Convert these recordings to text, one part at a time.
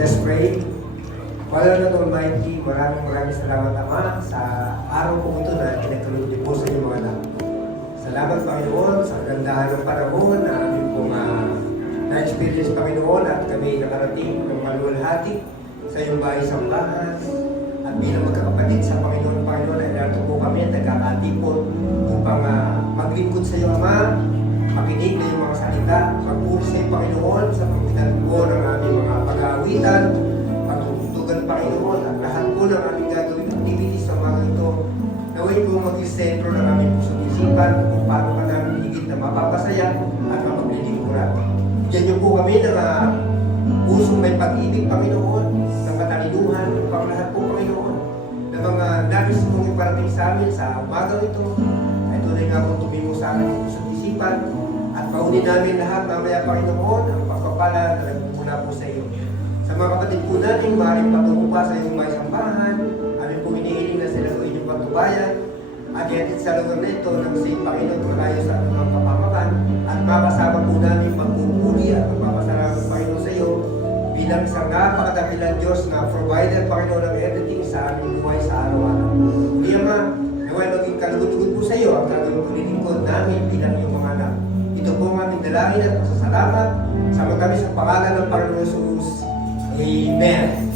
Let us pray. Father God Almighty, maraming salamat Ama sa araw po ito na pinagkaloob niyo po sa inyong mga anak. Salamat Panginoon sa kagandahan ng panahon na aming pong na-experience Panginoon at kami nakarating ng maluwalhati sa iyong bahay-sambahan. At bilang magkakapatid sa Panginoon ay narito po kami at nagkakatipon upang maglingkod sa iyo Ama, makinig na yung mga salita, magpuri sa iyo Panginoon sa pagkitan po ng aming mga pag-aawitan, pagtutugan Panginoon at lahat po ng aming gagawing activities sa mga ito. Naway po maging sentro ng aming pusong isipan kung paano ka namin higit na mapapasaya at mapaglilingkuran. Diyan niyo po kami ng pusong may pag-ibig Panginoon, ng katalinuhan, upang lahat po Panginoon, ng mga nais mong iparating sa amin sa umagang ito, ay tunay nga po tumimo sa aming pusong isipan at paunin namin lahat mamaya Panginoon ang pagpapala na nagmumula po sa iyo. Sa mga kapatid po natin, maaaring patungo pa sa iyong may sambahan, amin po inihiling na sila po inyong pagtubayan, at ihatid sa lugar na ito ng sa Panginoon malayo sa ating mga kapamakan, at makasama po namin pagpupuli at magpapasalamat Panginoon sa iyo bilang isang napakadakilang Diyos na provider Panginoon ng everything sa aming buhay sa araw-araw. Hindi Ama, naway maging kalugod-lugod po sa iyo ang gagawin pulilingkod namin bilang iyong mga anak. Ito po ang aming dalangin at pasasalamat sama kami sa pangalan ng Panginoon Jesus. Amen.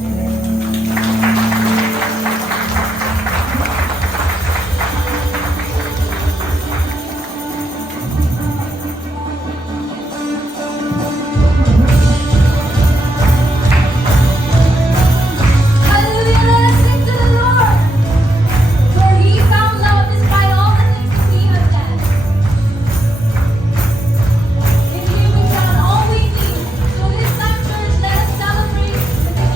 All we need. So this time, church, let us celebrate with the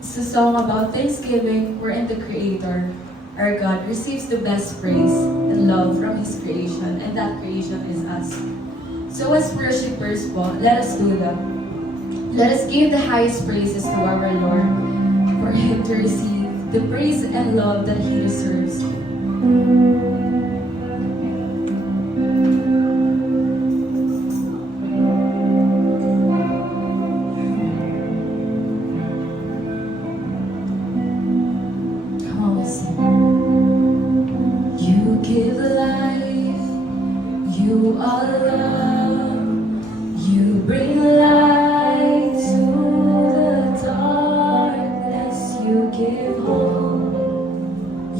It's a song about thanksgiving wherein the Creator, our God, receives the best praise and love from His creation, and that creation is us. So as worshipers po, let us do that. Let us give the highest praises to our Lord for Him to receive the praise and love that He deserves. Come on, let's sing. You give life, you are love, you bring light to the darkness, you give hope,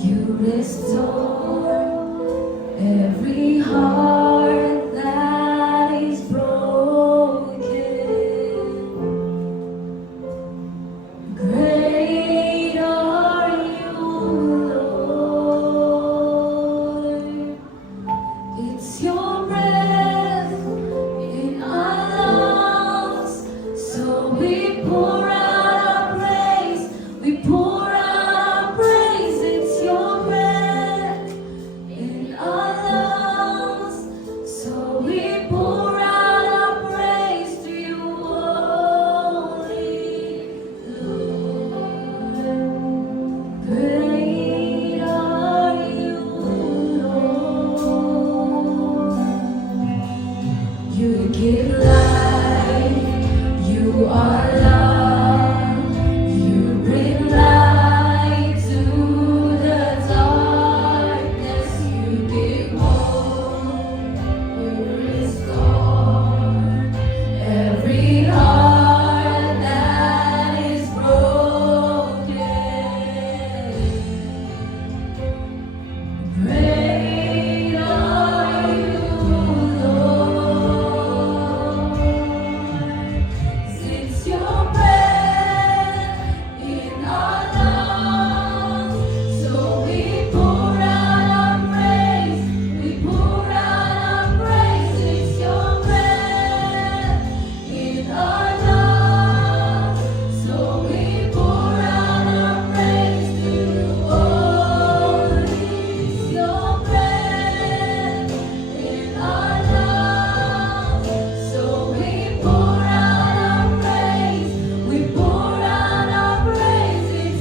you restore every heart that is broken. Great are you, Lord. It's your breath in our lungs, so we pour out our praise. We pour out our praise. It's your breath in our lungs, so we pour out our praise to you, holy Lord. Great are you, Lord. You give life, you are love, you bring light to the darkness, you give hope, you restore every heart that is broken. Great are you, Lord. It's your breath in our lungs, so we pour out our praise. We pour out our praise. It's your breath in our lungs, so we pour out our praise to you, holy. It's your breath in our lungs, so we pour out our praise. We pour out our praise. It's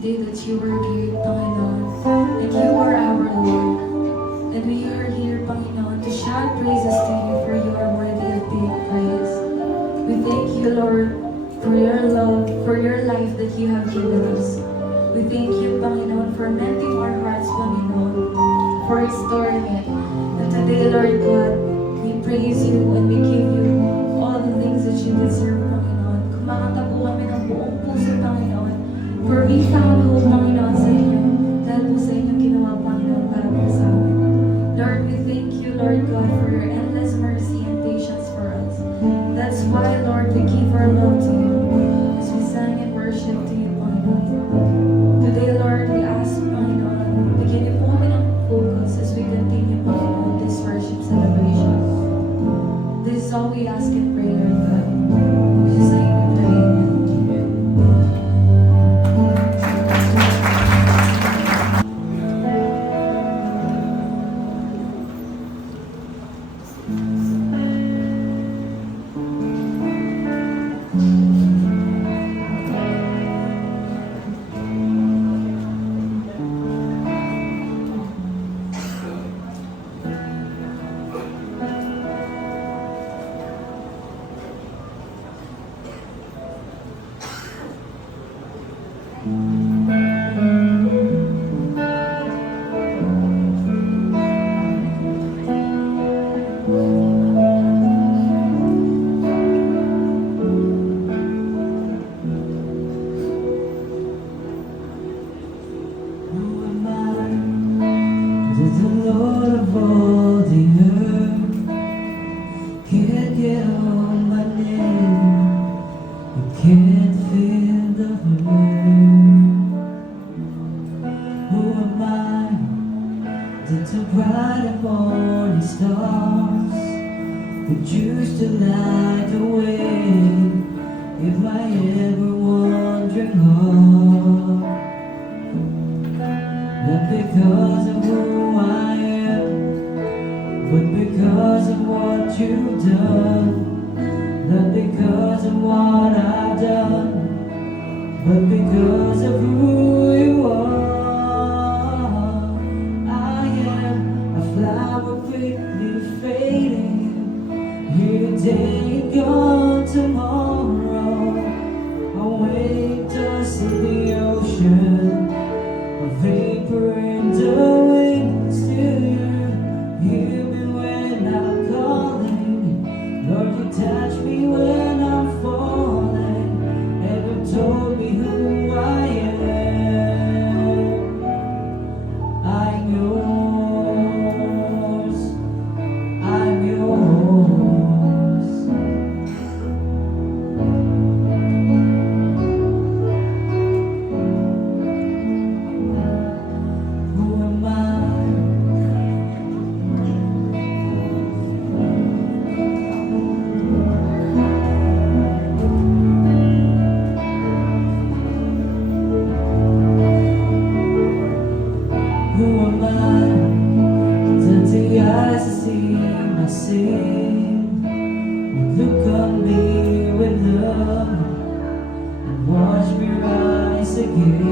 day that you were great, Panginoon, and you are our Lord. And we are here, Panginoon, to shout praises to you, for you are worthy of being praised. We thank you, Lord, for your love, for your life that you have given us. We thank you, Panginoon, for mending our hearts, Panginoon, for restoring it. And today, Lord God, we praise you and we give you all the things that you deserve, Panginoon. Kumakanta po kami ng buong puso, Panginoon. For we found hope, Panginoon, sa inyo. Dahil po sa inyong ginawa, Panginoon, para po sa amin. Lord, we thank you, Lord God, for your endless mercy and patience for us. That's why, Lord, we give our love to you as we sang and worship to you, Panginoon. Today, Lord, we ask, Panginoon, bigyan niyo po kami ng focus as we continue, Panginoon, this worship celebration. This is all we ask and pray, Lord God. In Jesus' name we pray, amen. Who am I that the Lord of all the earth can't get on my name? You can't feel the hurt. Who am I that the bright and morning stars would choose to light the way if my ever wandering heart? Not because of who I am, but because of what you've done. Not because of what I've done, but because of who you are. I am a flower quickly fading, here today and gone tomorrow. A wave dust in the ocean, a vapor in the wind. Still you hear me when I'm calling. Lord, you touch me when I'm falling, and you told me who I am. I'm yours, I'm yours. Who am I? Who am I that the eyes that see my sin would look on me with love and watch me rise again?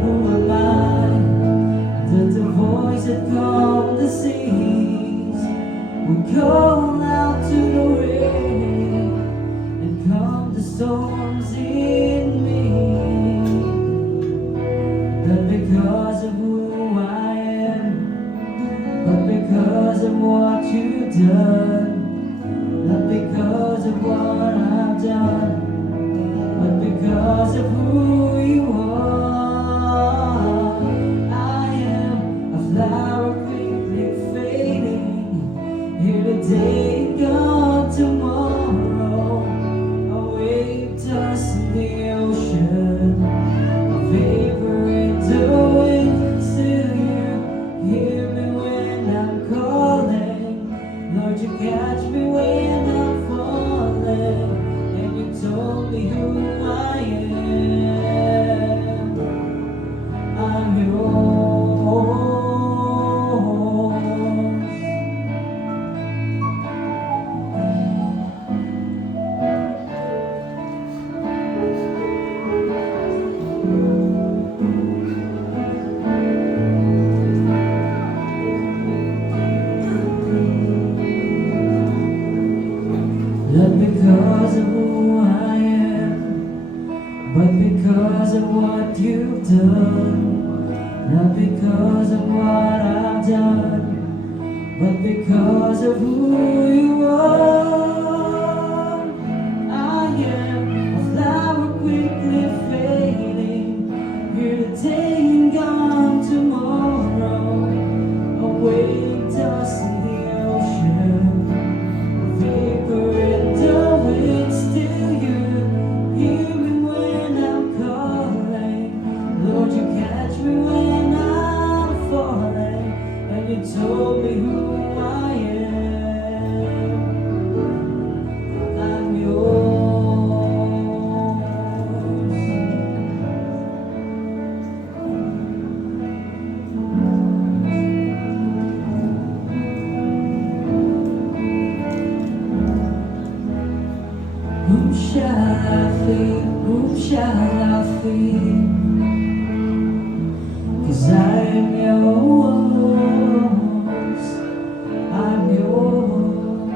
Who am I that the voice that calmed the seas would call out to the rain and calm the storms in me? Not because of who I am, but because of what you've done. Not because of what I've done, but because of who you are. I am a flower quickly fading, here today and gone tomorrow. A wave dust in the ocean, a vapor in the wind. Still you hear me when I'm calling. Lord, you catch me when I'm falling, and you told me who I am. I'm yours. but because of what you've done, not because of what I've done, but because of who you are. I am a flower quickly fading, here today and gone tomorrow, a wave dust in the ocean, a vapor in the wind. Still you hear me when I'm calling, Lord, you catch me when I'm falling, and you told me who I am. I'm yours. Whom shall I fear? Whom shall I fear? 'Cause I am yours. I'm yours.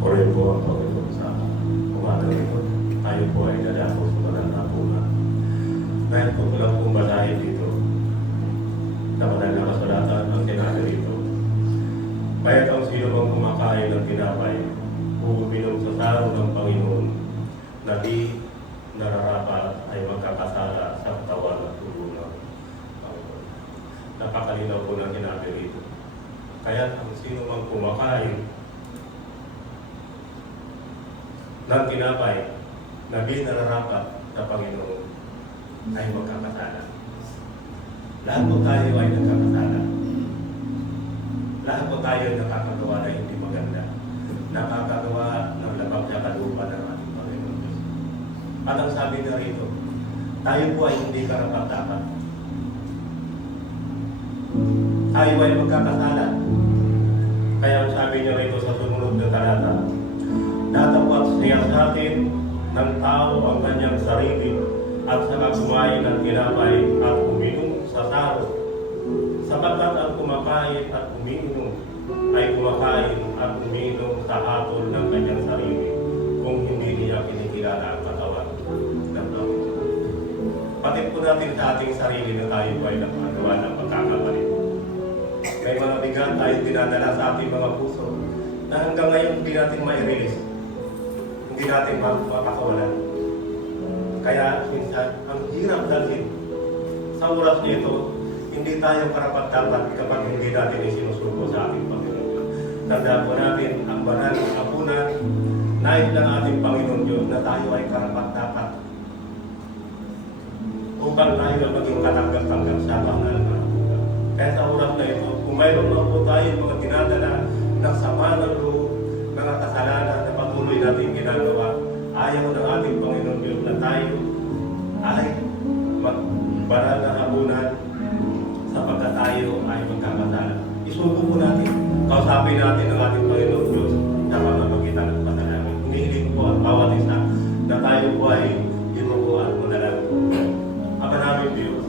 Purihin po ang Panginoon sa umagang ito. Tayo po ay dadako sa banal na puna. Dahil po walang pong basahin dito, na banal na kasulatan ang sinabi rito. Baya't ang sino bang kumakain ng tinapay, uuminom sa saro ng Panginoon, na di nararapat ay magkakasala sa katawan at tulo ng Panginoon. Napakalinaw po ng sinabi rito. Kaya ang sino mang kumakain ng tinapay na di nararapat sa Panginoon ay magkakasala. Lahat po tayo ay nagkakasala. Lahat po tayo nakakagawa na hindi maganda. Nakakagawa ng labag sa kalupa ng ating Panginoon Diyos. At ang sabi na rito, tayo po ay hindi karapat-dapat. Tayo ay magkakasala. Kaya ang sabi niya rito sa sumunod na talata, datapwat siya sa atin ng tao ang kanyang sarili at saka kumain ng tinapay at uminom sa saro. Sapagkat ang kumakain at uminom ay kumakain at uminom sa hatol ng kanyang sarili kung hindi niya kinikilala ang katawan ng Panginoon. Pati po natin sa ating sarili na tayo ay nakagawa ng pagkakamali. May mga bigat tayo dinadala sa ating mga puso na hanggang ngayon hindi natin ma-release. Hindi natin mapakawalan. Kaya minsan, ang hirap dalhin sa oras nito, hindi tayo karapat-dapat kapag hindi natin isinusuko sa ating Panginoon. Tandaan po natin ang banal na kapunan, nais ng ating Panginoon Diyos na tayo ay karapat-dapat upang tayo ay maging katanggap-tanggap sa banal na kapunan. Kaya sa oras na ito, kung mayroon na po tayo mga dinadala ng sama ng loob, mga kasalanan na patuloy natin ginagawa, ayaw ng ating Panginoon Diyos na tayo ay magbanal na hapunan sapagkat tayo ay magkakasala. Isuko po natin, kausapin natin ang ating Panginoon Diyos sa pamamagitan ng panalangin. Hinihiling po ang bawat isa na tayo po ay inuko at manalangin. Ama namin Diyos,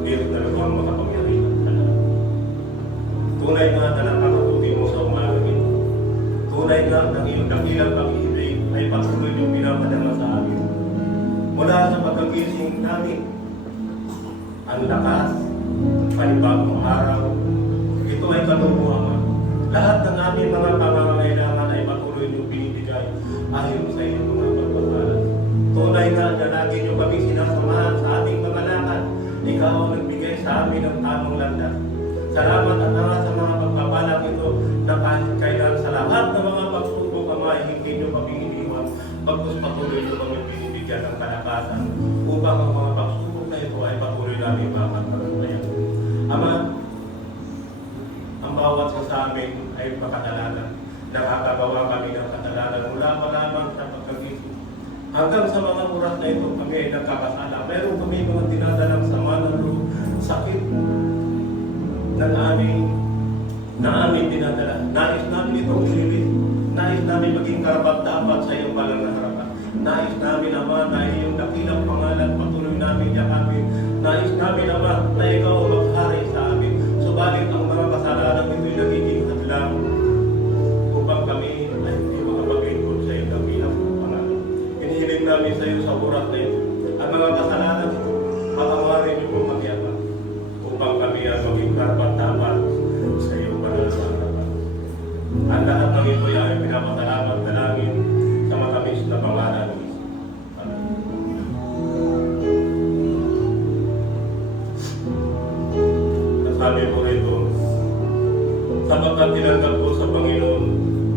Diyos na lumang makapangyarihan sa lahat. Tunay nga na nakakabuti mo sa umagang ito. Tunay nga ng iyong dakilang pag-ibig ay patuloy yung pinapadama sa amin. Mula sa pagkagising namin, ang lakas, panibagong araw, ito ay kaluruhan. Lahat ng aming mga pangangailangan ay patuloy yung binibigay ayon sa iyong mga pagpapala. Tunay nga na lagi nyo kami sinasamahan sa ating mga lakad. Ikaw ang nagbigay sa amin ng tamang landas. Salamat at nga sa mga pagpapalang ito na kahit kailan sa lahat ng mga pagsubok ang hindi nyo kami iniwan, pagkus patuloy nyo kami binibigyan ng kalakasan upang ang mga pagsubok na ito ay patuloy namin makakatagumpayan. Ama, ang bawat sa amin ay makatalanan. Nakakagawa kami ng katalanan mula pa lamang sa pagkagising. Hanggang sa mga oras na ito kami ay nagkakasala. Meron kami mga dinadalang sama ng loob, sakit na aming dinadala. Nais namin itong ililis. Nais namin maging karapat-dapat sa iyong banal na harapan. Nais namin, Ama, na iyong dakilang pangalan patuloy namin yakapin. Nais namin, Ama, na ikaw sabi mo rito, sapagkat tinanggap ko sa Panginoon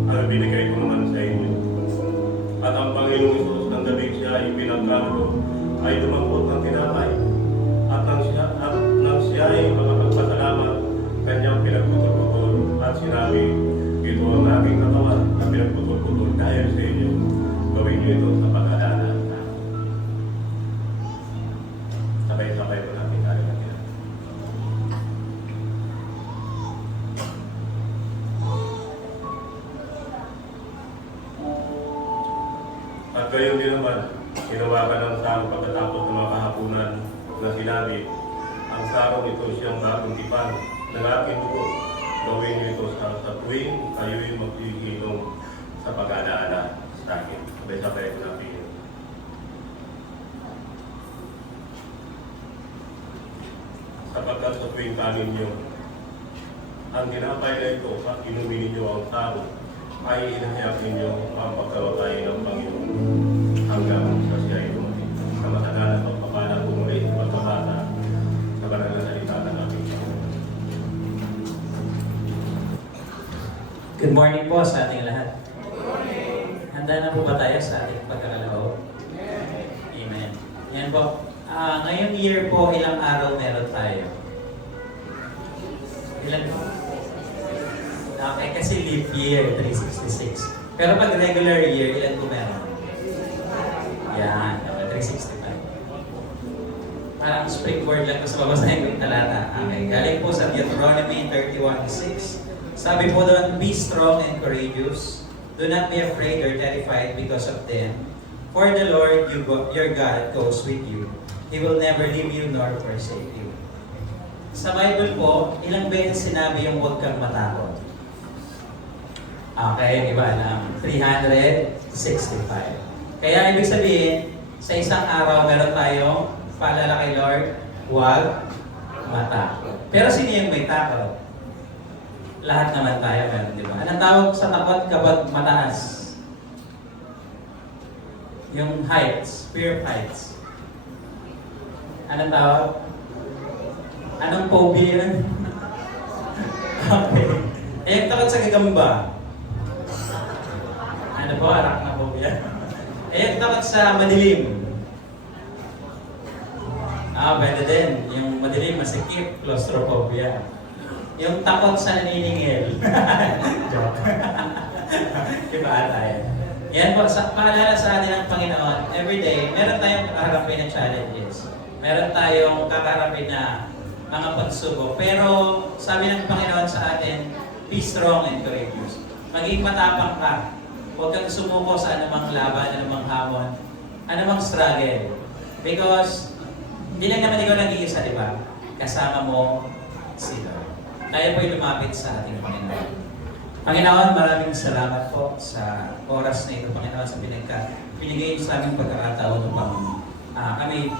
ang binigay ko naman sa inyo. At ang Panginoong Isus ng gabi siya ay pinagkaroon ay lumangkot ng tinapay. At nang siya ay makapagpasalamat, kanyang pinagputol-putol at sinabi, ito ang aking katawan na pinagputol-putol dahil sa inyo. Gawin niyo ito sa pag-alala. Sabay-sabay po natin galing natin. At gayon din naman, hinawakan ng sarong pagkatapos ng mga kahapunan na sinabi, ang sarong ito siyang bagong tipan ng aking dugo. Gawin niyo ito sa tuwing kayo'y magkikilong sa pag-alaala sa akin. Sabay-sabay ko natin. Sapagkat sa tuwing kanin niyo, ang tinapay na ito at inumin ninyo ang sarong ay inahiyak ninyo ang pagkawatay ng Panginoon hanggang sa siya ay dumating. Sa matagalan at pagpapalang bumuli at pagpapata sa banal na salita ng ating Panginoon. Good morning po sa ating lahat. Handa na po ba tayo sa ating pagkakalao? Amen. Yan po. Ngayong year po, ilang araw meron tayo? Ilan po? Okay, kasi leap year, 366. Pero pag regular year, ilan po meron? Yan, 365. Parang springboard lang ko sa babasahin ko yung talata. Okay, galing po sa Deuteronomy 31:6. Sabi po doon, be strong and courageous. Do not be afraid or terrified because of them. For the Lord your God goes with you. He will never leave you nor forsake you. Sa Bible po, ilang beses sinabi yung huwag kang matakot? Okay, iba lang. 365. Kaya ibig sabihin, sa isang araw meron tayong paalala kay Lord, huwag matakot. Pero sino yung may takot? Lahat naman tayo meron, di ba? Anong tawag sa takot kapag mataas? Yung heights, fear of heights. Anong tawag? Anong phobia yun? Okay. Eh, yung takot sa gagamba. Ano po? Arachnophobia. Eh, yung takot sa madilim. Pwede din. Yung madilim, masikip, claustrophobia. Yung takot sa naniningil. Joke. Diba tayo? Yan po, paalala sa atin ng Panginoon, everyday, meron tayong kakaharapin na challenges. Meron tayong kakaharapin na mga pagsubok. Pero sabi ng Panginoon sa atin, be strong and courageous. Maging matapang ka. Huwag kang sumuko sa anumang laban, anumang hamon, anumang struggle. Because, hindi lang naman ikaw nag-iisa, di ba? Kasama mo si Lord. Tayo po'y lumapit sa ating Panginoon. Panginoon, maraming salamat po sa oras na ito, Panginoon, sa pinigay sa aming pagkakataon upang kami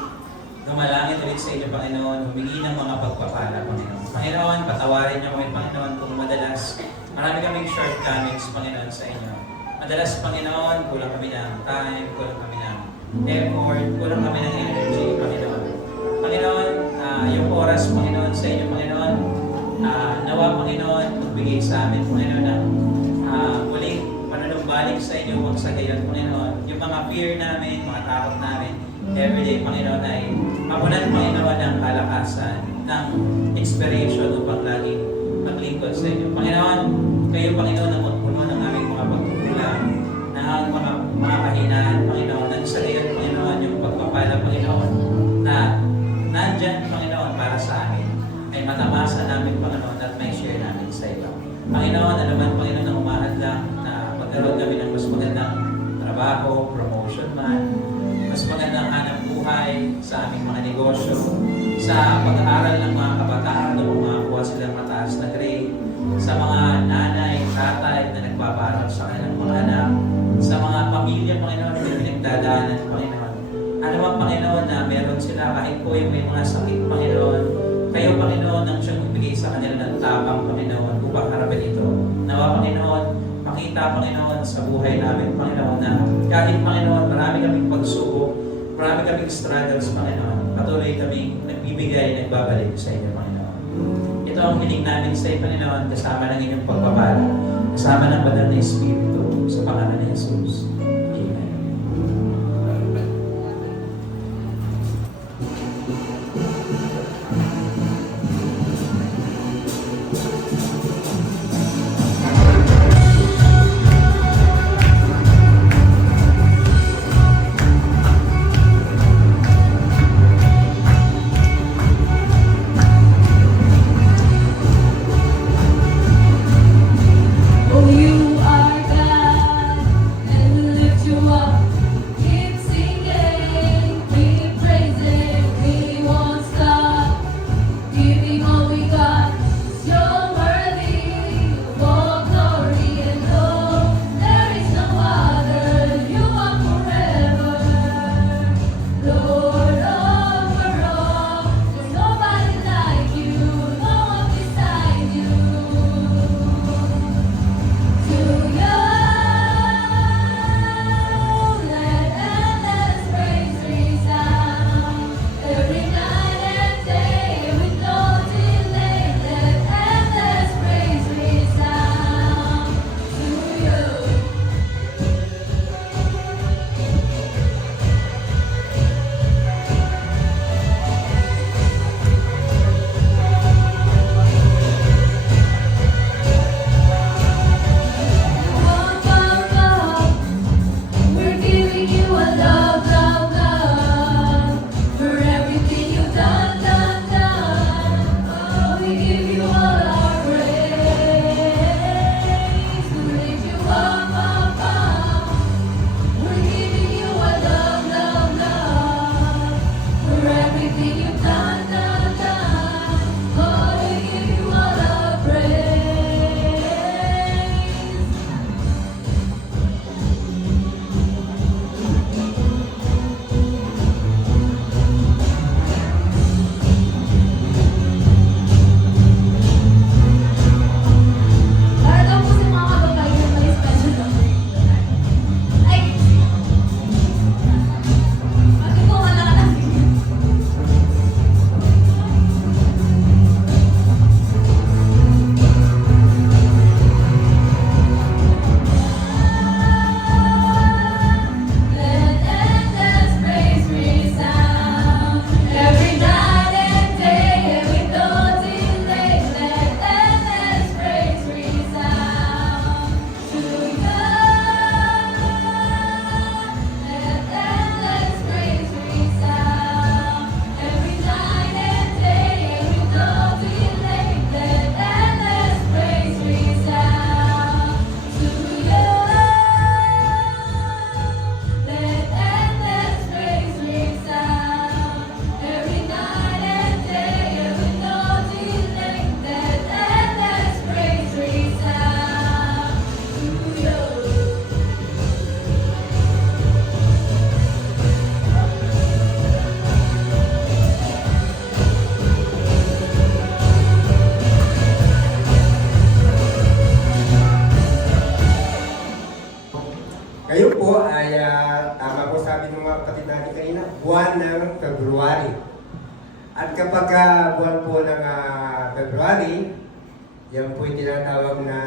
dumalangin ulit sa inyo, Panginoon, humingi ng mga pagpapala, Panginoon. Panginoon, patawarin niyo kami, Panginoon, kung madalas marami kaming shortcomings, Panginoon, sa inyo. Madalas, Panginoon, kulang kami ng time, kulang kami ng effort, kulang kami ng energy, Panginoon. Panginoon, yung oras, Panginoon, sa inyo, Panginoon, nawa, Panginoon, magbigay sa amin, Panginoon, ng muling panunumbalik sa inyo, huwag sa gayon, Panginoon. Yung mga fear namin, mga takot namin, everyday, Panginoon, ay mapunan, Panginoon, ng kalakasan, ng inspiration upang laging maglingkod sa inyo. Panginoon, kayo, Panginoon, ang puno ng aming mga pagkukulang, ng mga kahinaan, Panginoon, at sa gayon, Panginoon, yung pagpapala, Panginoon, na nandyan, Panginoon, para sa amin, ay matamasa namin, Panginoon, at may share namin sa iyo. Panginoon, alaman, Panginoon, ang umahadlang na magkaroon kami ng mas magandang trabaho, promotion man, mas magandang hanap buhay sa aming mga negosyo, sa pag-aaral ng mga kabataan na makakuha silang mataas na grade, sa mga nanay, tatay na nagpaparal sa kanilang mga anak, sa mga pamilya, Panginoon, na pinagdadaanan, Panginoon. Ano bang, Panginoon, na meron sila kahit po yung may mga sakit, Panginoon, kayo, Panginoon, ang siyang magbigay sa kanila ng tapang, Panginoon, upang harapin ito. Nawa, Panginoon, makita, Panginoon, sa buhay namin, Panginoon, na kahit, Panginoon, marami kaming pagsubok, marami kaming struggles, Panginoon, patuloy kaming nagbibigay, nagbabalik sa inyo, Panginoon. Ito ang hiling namin sa iyo, Panginoon, kasama ng inyong pagpapala, kasama ng banal na Espiritu, sa pangalan ni Jesus. Amen. Oh, you are God, and we lift you up. Keep singing, keep praising, we won't stop. Giving all we got, 'cause you're worthy of all glory and all. There is no other, you are forever. Lord over all, there's nobody like you, no one beside you. To you, let endless praise resound. Every night and day, with no delay, let endless praise resound. To you. We're giving you a love, love, love for everything you've done, done, done. Oh, we give you all our praise. We lift you up, up, up. We're giving you a love, love, love for everything you've done, done, done. Oh, we give you all our praise. Para daw po sa mga kababaihan may special number. Ay! Bakit po wala ka na? Let endless praise resound every night and day, and with no delay. Let endless praise resound to you. Let endless praise resound every night and day, and with no delay. Let endless praise resound to you. Let endless praise resound every night and day, and with no delay. Let endless praise resound to you. Ngayon po ay tama po sabi ng mga kapatid natin kanina, buwan ng February. At kapag buwan po ng February, yan po yung tinatawag na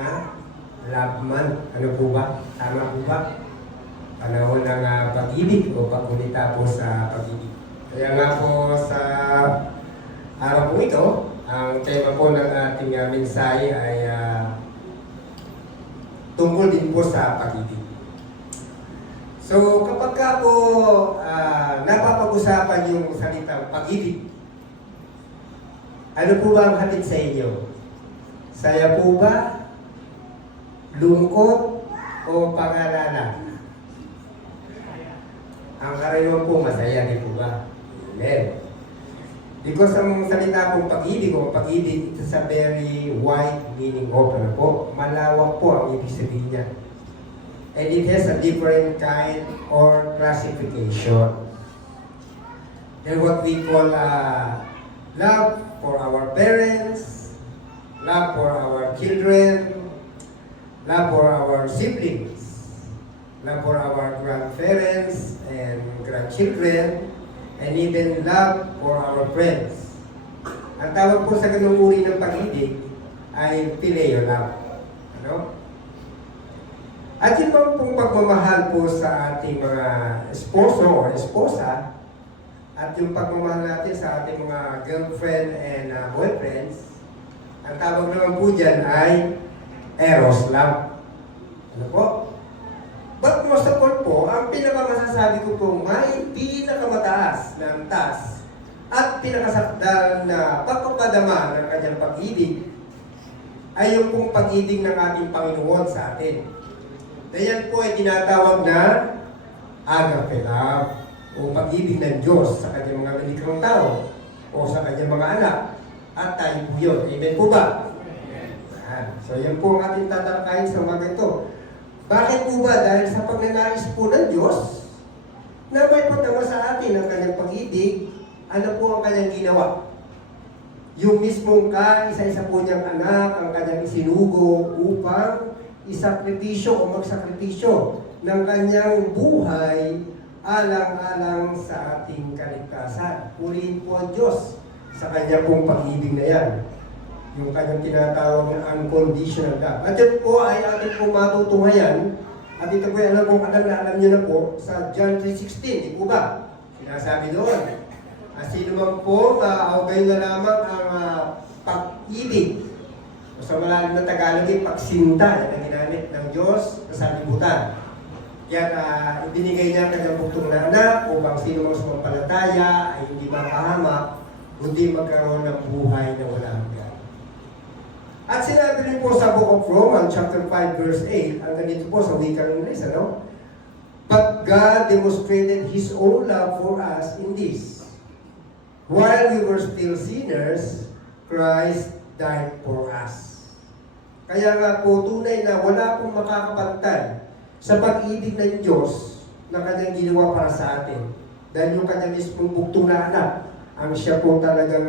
love month. Ano po ba? Tama po ba? Panahon ng pag-ibig o pagkunita po sa pag-ibig. Kaya nga po sa araw po ito, ang tema po ng ating mensahe ay tungkol din po sa pag-ibig. So kapag ka po napapag-usapan yung salitang pag-ibig, ano po ba ang hatid sa inyo? Saya po ba? Lungkot? O pag-alala? Ang karaniwan po masaya din po ba? Amen. Because ang salita pong pag-ibig o pag-ibig, it's a very wide meaning of ano po. Malawak po ang ibig sabihin niya. And it has a different kind or classification. And what we call love for our parents, love for our children, love for our siblings, love for our grandparents and grandchildren, and even love for our friends. Ang tawag po sa ganung uri ng pag-ibig ay phileo love. Ano? At yun pong pagmamahal po sa ating mga esposo o esposa, at yung pagmamahal natin sa ating mga girlfriend and boyfriends, ang tawag naman po dyan ay eros love. Ano po? But most of all po, ang pinakamasasabi ko po may pinakamataas na antas at pinakasakdal na pagpapadama ng kanyang pag-ibig ay yung pong pag-ibig ng ating Panginoon sa atin. Na yan po ay tinatawag na agape love o pag-ibig ng Diyos sa kanyang mga nilikhang tao o sa kanyang mga anak. At tayo po yun. Amen po ba? So yan po ang ating tatalakayin sa mga ito. Bakit po ba? Dahil sa pagnanais po ng Diyos na may padama sa atin ang kanyang pag-ibig, ano po ang kanyang ginawa? Yung mismong isa-isa po niyang anak, ang kanyang isinugo upang isakripisyo o magsakripisyo ng kanyang buhay alang-alang sa ating kaligtasan. Purihin po ang Diyos sa kanyang pong pag-ibig na yan. Yung kanyang tinatawag na unconditional love. At yun po ay ating pong matutunghayan. At ito po ay alam kong alam nyo na po sa John 3:16. Di po ba? Sinasabi doon. Sino man po, augay na lamang ang pag-ibig. O sa malalim na Tagalog ay pagsinta na ginamit ng Diyos sa sanlibutan. Yan, ibinigay niya ang kanyang bugtong na anak upang sino mang sumampalataya ay hindi mapahamak, kundi magkaroon ng buhay na wala hanggan. At sinabi rin po sa Book of Romans, chapter 5, verse 8, ang ganito po sa wikang Ingles, ano? But God demonstrated His own love for us in this. While we were still sinners, Christ died for us. Kaya nga po, tunay na wala pong makakapantay sa pag-ibig ng Diyos na kanyang ginawa para sa atin. Dahil yung kanyang mismong bugtong na anak, ang siya po talagang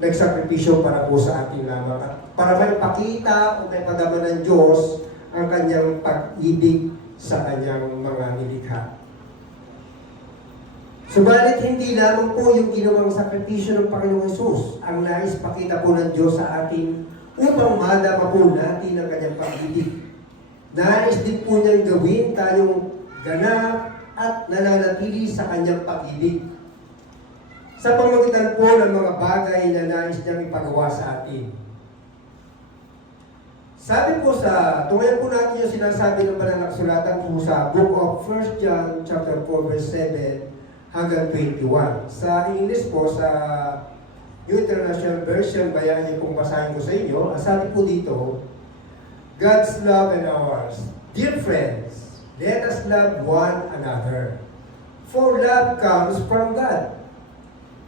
nagsakripisyo para po sa atin lamang. At para may pakita o may padama ng Diyos ang kanyang pag-ibig sa kanyang mga nilikha. Subalit hindi lamang po yung ginawang sakripisyo ng Panginoong Hesus ang nais pakita po ng Diyos sa atin upang madama po natin ang kanyang pag-ibig. Nais din po niyang gawin tayong ganap at nananatili sa kanyang pag-ibig. Sa pamamagitan po ng mga bagay na nais niyang ipagawa sa atin. Sabi po tungayan po natin yung sinasabi ng banal na kasulatan po sa Book of 1 John chapter 4 verse 7 hanggang 21. Sa English po, sa New International Version, bayan niyo kung basahin ko sa inyo, ang sabi po dito, God's love and ours. Dear friends, let us love one another. For love comes from God.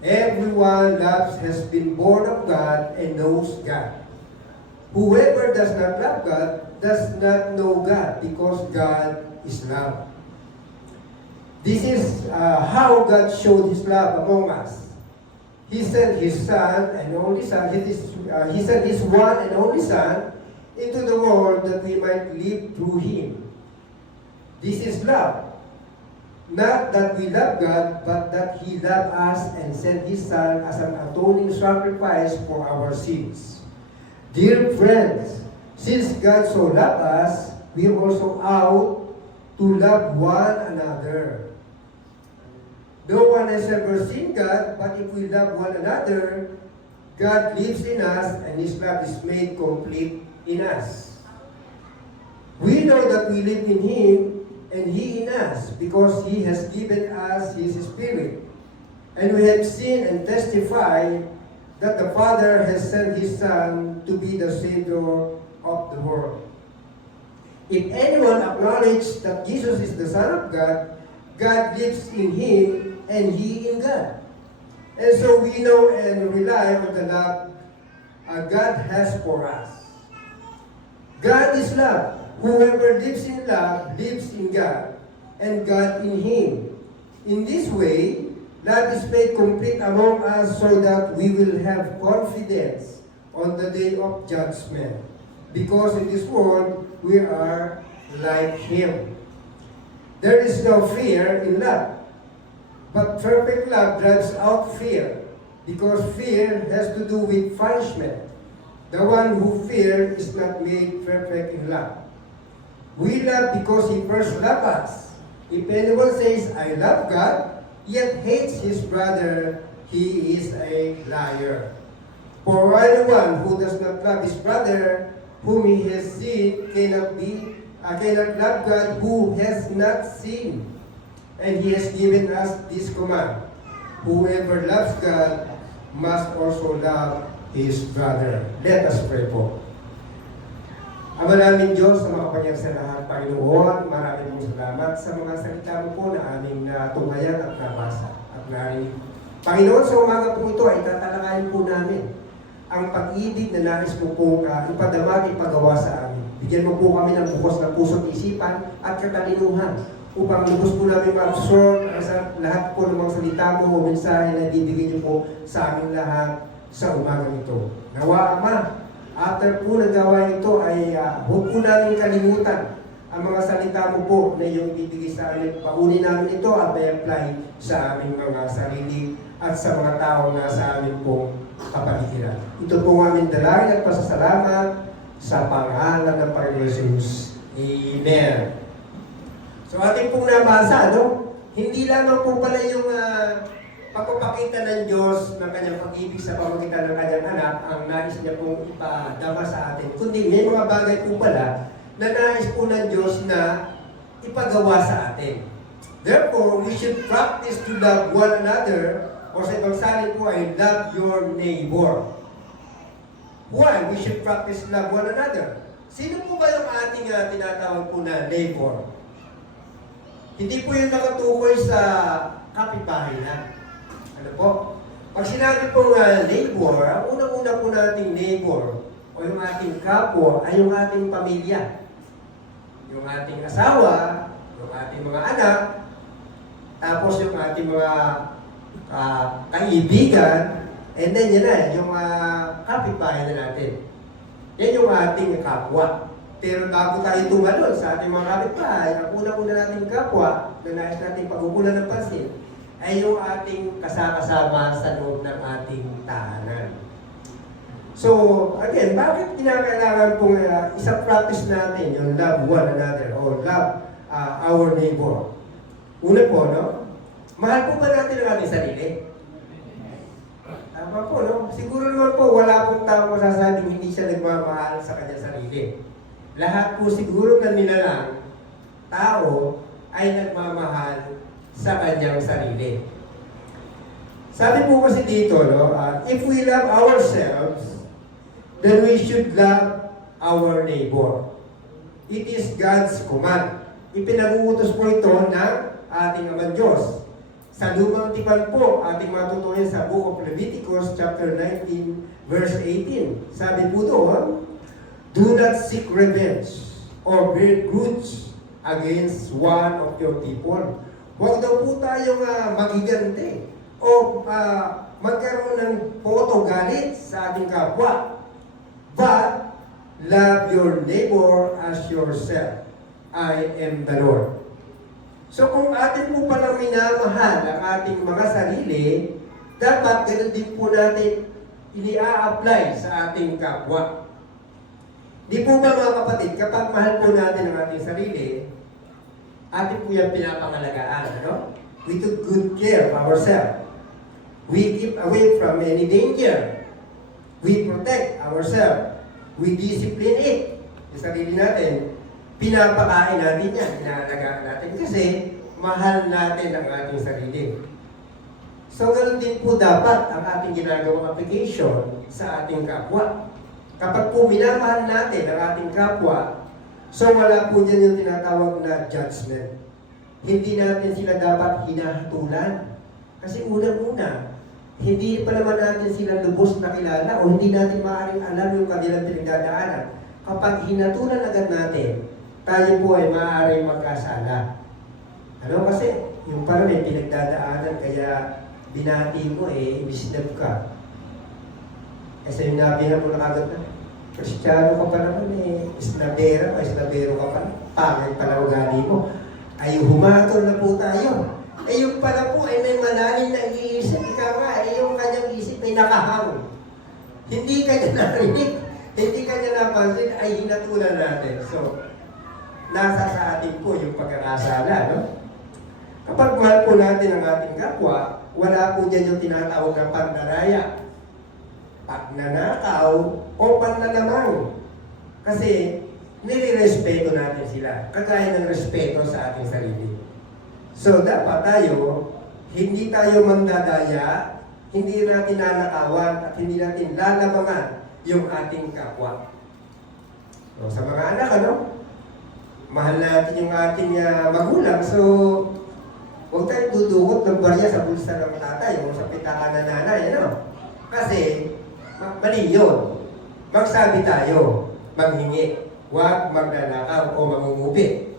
Everyone loves has been born of God and knows God. Whoever does not love God does not know God, because God is love. This is how God showed His love among us. He sent His Son and only Son. He sent His one and only Son into the world that we might live through Him. This is love. Not that we love God, but that He loved us and sent His Son as an atoning sacrifice for our sins. Dear friends, since God so loved us, we also ought to love one another. No one has ever seen God, but if we love one another, God lives in us and His love is made complete in us. We know that we live in Him and He in us, because He has given us His Spirit. And we have seen and testified that the Father has sent His Son to be the Savior of the world. If anyone acknowledges that Jesus is the Son of God, God lives in Him and He in God. And so we know and rely on the love God has for us. God is love. Whoever lives in love lives in God, and God in him. In this way, love is made complete among us so that we will have confidence on the day of judgment. Because in this world, we are like Him. There is no fear in love, but perfect love drives out fear, because fear has to do with punishment. The one who fears is not made perfect in love. We love because He first loved us. If anyone says, I love God, yet hates his brother, he is a liar. For anyone who does not love his brother, whom he has seen, cannot love God who has not seen. And He has given us this command: whoever loves God must also love his brother. Let us pray po. Ama namin Diyos, sa makapangyarihan sa lahat, Panginoon, maraming salamat sa mga salita mo po na aming natunghayan at nabasa at narinig. Panginoon, sa umaga po ito ay tatalakayin po namin ang pag-ibig na nais mo po ipadama at ipagawa sa amin. Bigyan mo po kami ng bukas na puso't isipan at katalinuhan upang lubos po namin ma-absorb sa lahat po ng mga salita mo o mensahe na bibigyan niyo po sa amin lahat sa umaga ito. Nawa, Ama, after po ng gawain ito ay huwag po namin kalimutan ang mga salita mo po na iyong ibibigay sa amin. Paunin namin ito at may-apply sa aming mga sarili at sa mga tao na sa amin pong kapaligiran. Ito po ang aming dalangin at pasasalamat sa pangalan ng Panginoon Jesus. Amen. So ating pong nabasa, hindi lamang po pala yung pagpapakita ng Diyos ng kanyang pag-ibig sa pamagitan ng kanyang anak ang nais niya pong ipadama sa atin. Kundi may mga bagay po pala na nais po ng Diyos na ipagawa sa atin. Therefore, we should practice to love one another, o sa ibang salin po ay love your neighbor. Why? We should practice love one another. Sino po ba yung ating tinatawag po na neighbor? Hindi po yung nakatukoy sa kapitbahay na. Ano po? Pag sinabi pong neighbor, ang unang-una po nating neighbor o yung ating kapwa ay yung ating pamilya. Yung ating asawa, yung ating mga anak, tapos yung ating mga kaibigan, and then yun na, yung kapitbahay na natin. Yan yung ating kapwa. Pero bago tayo tumalon sa ating mga kapitbahay, ang unang-una nating kapwa na nais natin pagkukulan ng pansin ay yung ating kasama sa loob ng ating tahanan. So, again, bakit kinakailangan pong isang practice natin yung love one another or love our neighbor? Una po, mahal po ba natin ang ating sarili? Tama po, Siguro naman po, wala pong tao masasabing hindi siya nagmamahal sa kanyang sarili. Lahat po siguro ng nilalang tao ay nagmamahal sa kanyang sarili. Sabi po kasi dito, if we love ourselves, then we should love our neighbor. It is God's command. Ipinag-uutos po ito ng ating Amang Diyos. Sa Lumang Tipan po, ating matutunan sa Book of Leviticus, chapter 19, verse 18. Sabi po doon, do not seek revenge or bear grudge against one of your people. Huwag daw po tayong magiganti o magkaroon ng poto galit sa ating kapwa. But, love your neighbor as yourself. I am the Lord. So kung atin po palang minamahal ang ating mga sarili, dapat ganun din po natin ini-apply sa ating kapwa. Di po ba mga kapatid, kapag mahal po natin ang ating sarili, atin po yung pinapangalagaan, We took good care of ourselves. We keep away from any danger. We protect ourselves. We discipline it. Yung sarili natin, pinapakain natin yan, inaalagaan natin kasi mahal natin ang ating sarili. So, ganoon din po dapat ang ating ginagawang application sa ating kapwa. Kapag po minamahal natin ang ating kapwa, so wala po dyan yung tinatawag na judgment. Hindi natin sila dapat hinahatulan. Kasi unang-una, hindi pa naman natin sila lubos na kilala o hindi natin maaaring alam yung kanilang pinagdadaanan. Kapag hinatulan agad natin, tayo po ay maaaring magkasala. Kasi yung pala may pinagdadaanan kaya binati mo imbisnab ka. Kasi yung nabihan mo na agad na, Kristiyano ka pa naman isnabero ka pa, pangit pala ugali mo. Ay humatol na po tayo. Yung pala po ay may malalim na iisip, ikaw nga, yung kanyang isip nakahang. Hindi ka niya narinig, hindi ka niya napansin, ay hinatulan natin. So, nasa sa atin po yung pagkakasala, no? Kapag mahal po natin ang ating kapwa, wala po dyan yung tinatawag na pandaraya, pagnanakaw, o panlalamang. Kasi, nire-respeto natin sila, kagaya ng respeto sa ating sarili. So, dapat tayo, hindi tayo mandadaya, hindi natin nanakawan, at hindi natin lalamangan yung ating kapwa. So, sa mga anak, ano? Mahal natin yung ating magulang, so, huwag tayong dudukot ng barya sa bulsa ng tatay o sa pitaka ng nanay, ano? Kasi, mali yun. Magsabi tayo, maghingi, huwag magnanakaw o mangungupi.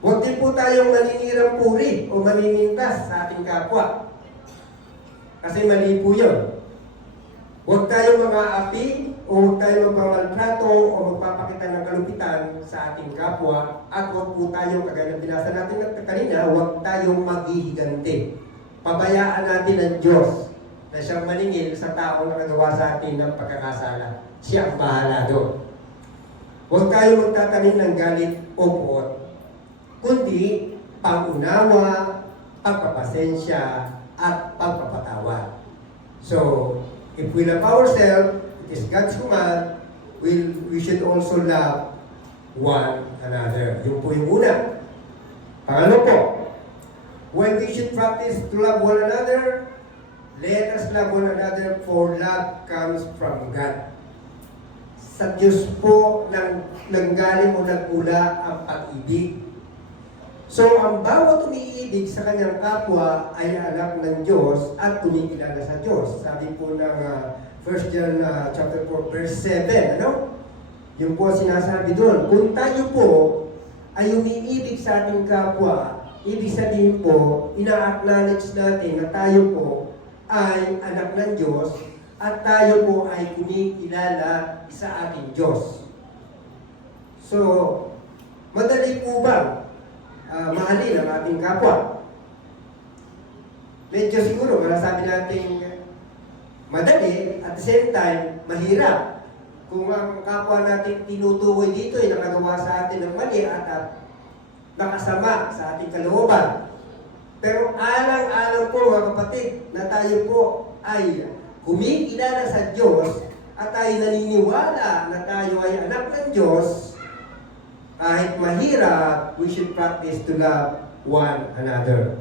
Huwag din po tayong maninirang puri o maninintas sa ating kapwa. Kasi mali po yun. Huwag tayong mga api o huwag tayong magpamaltrato o magpapakita ng kalupitan sa ating kapwa at huwag po tayong, kagaya ng binasa natin kanina, huwag tayong maghihigante. Pabayaan natin ang Diyos na siyang maningil sa tao na nagawa sa atin ng pagkakasala. Siya ang bahala doon. Huwag tayong magtatanim ng galit o puot, kundi pangunawa, pagpapasensya, at pagpapatawad. So, if we love ourselves, it is God's command, we should also love one another. Yung po yung una. Pangalo po, when we should practice to love one another, let us love one another, for love comes from God. Sa Diyos po nanggaling o nagmula ang pag-ibig. So, ang bawat umiibig sa kanyang kapwa ay anak ng Diyos at kumikilala sa Diyos. Sabi po ng 1 John chapter 4, verse 7, ano? Yung po sinasabi doon, kung tayo po ay umiibig sa ating kapwa, ibig sabihin po, ina-acknowledge natin na tayo po ay anak ng Diyos at tayo po ay kumikilala sa ating Diyos. So, madali po ba mahalin ang ating kapwa? Medyo siguro, masasabi natin madali, at the same time, mahirap. Kung ang kapwa natin tinutukoy dito ay nakagawa sa atin ng mali at nakasama sa ating kalooban. Pero alang-alang po mga kapatid na tayo po ay kumikilala sa Diyos at tayo naniniwala na tayo ay anak ng Diyos, kahit mahirap, we should practice to love one another.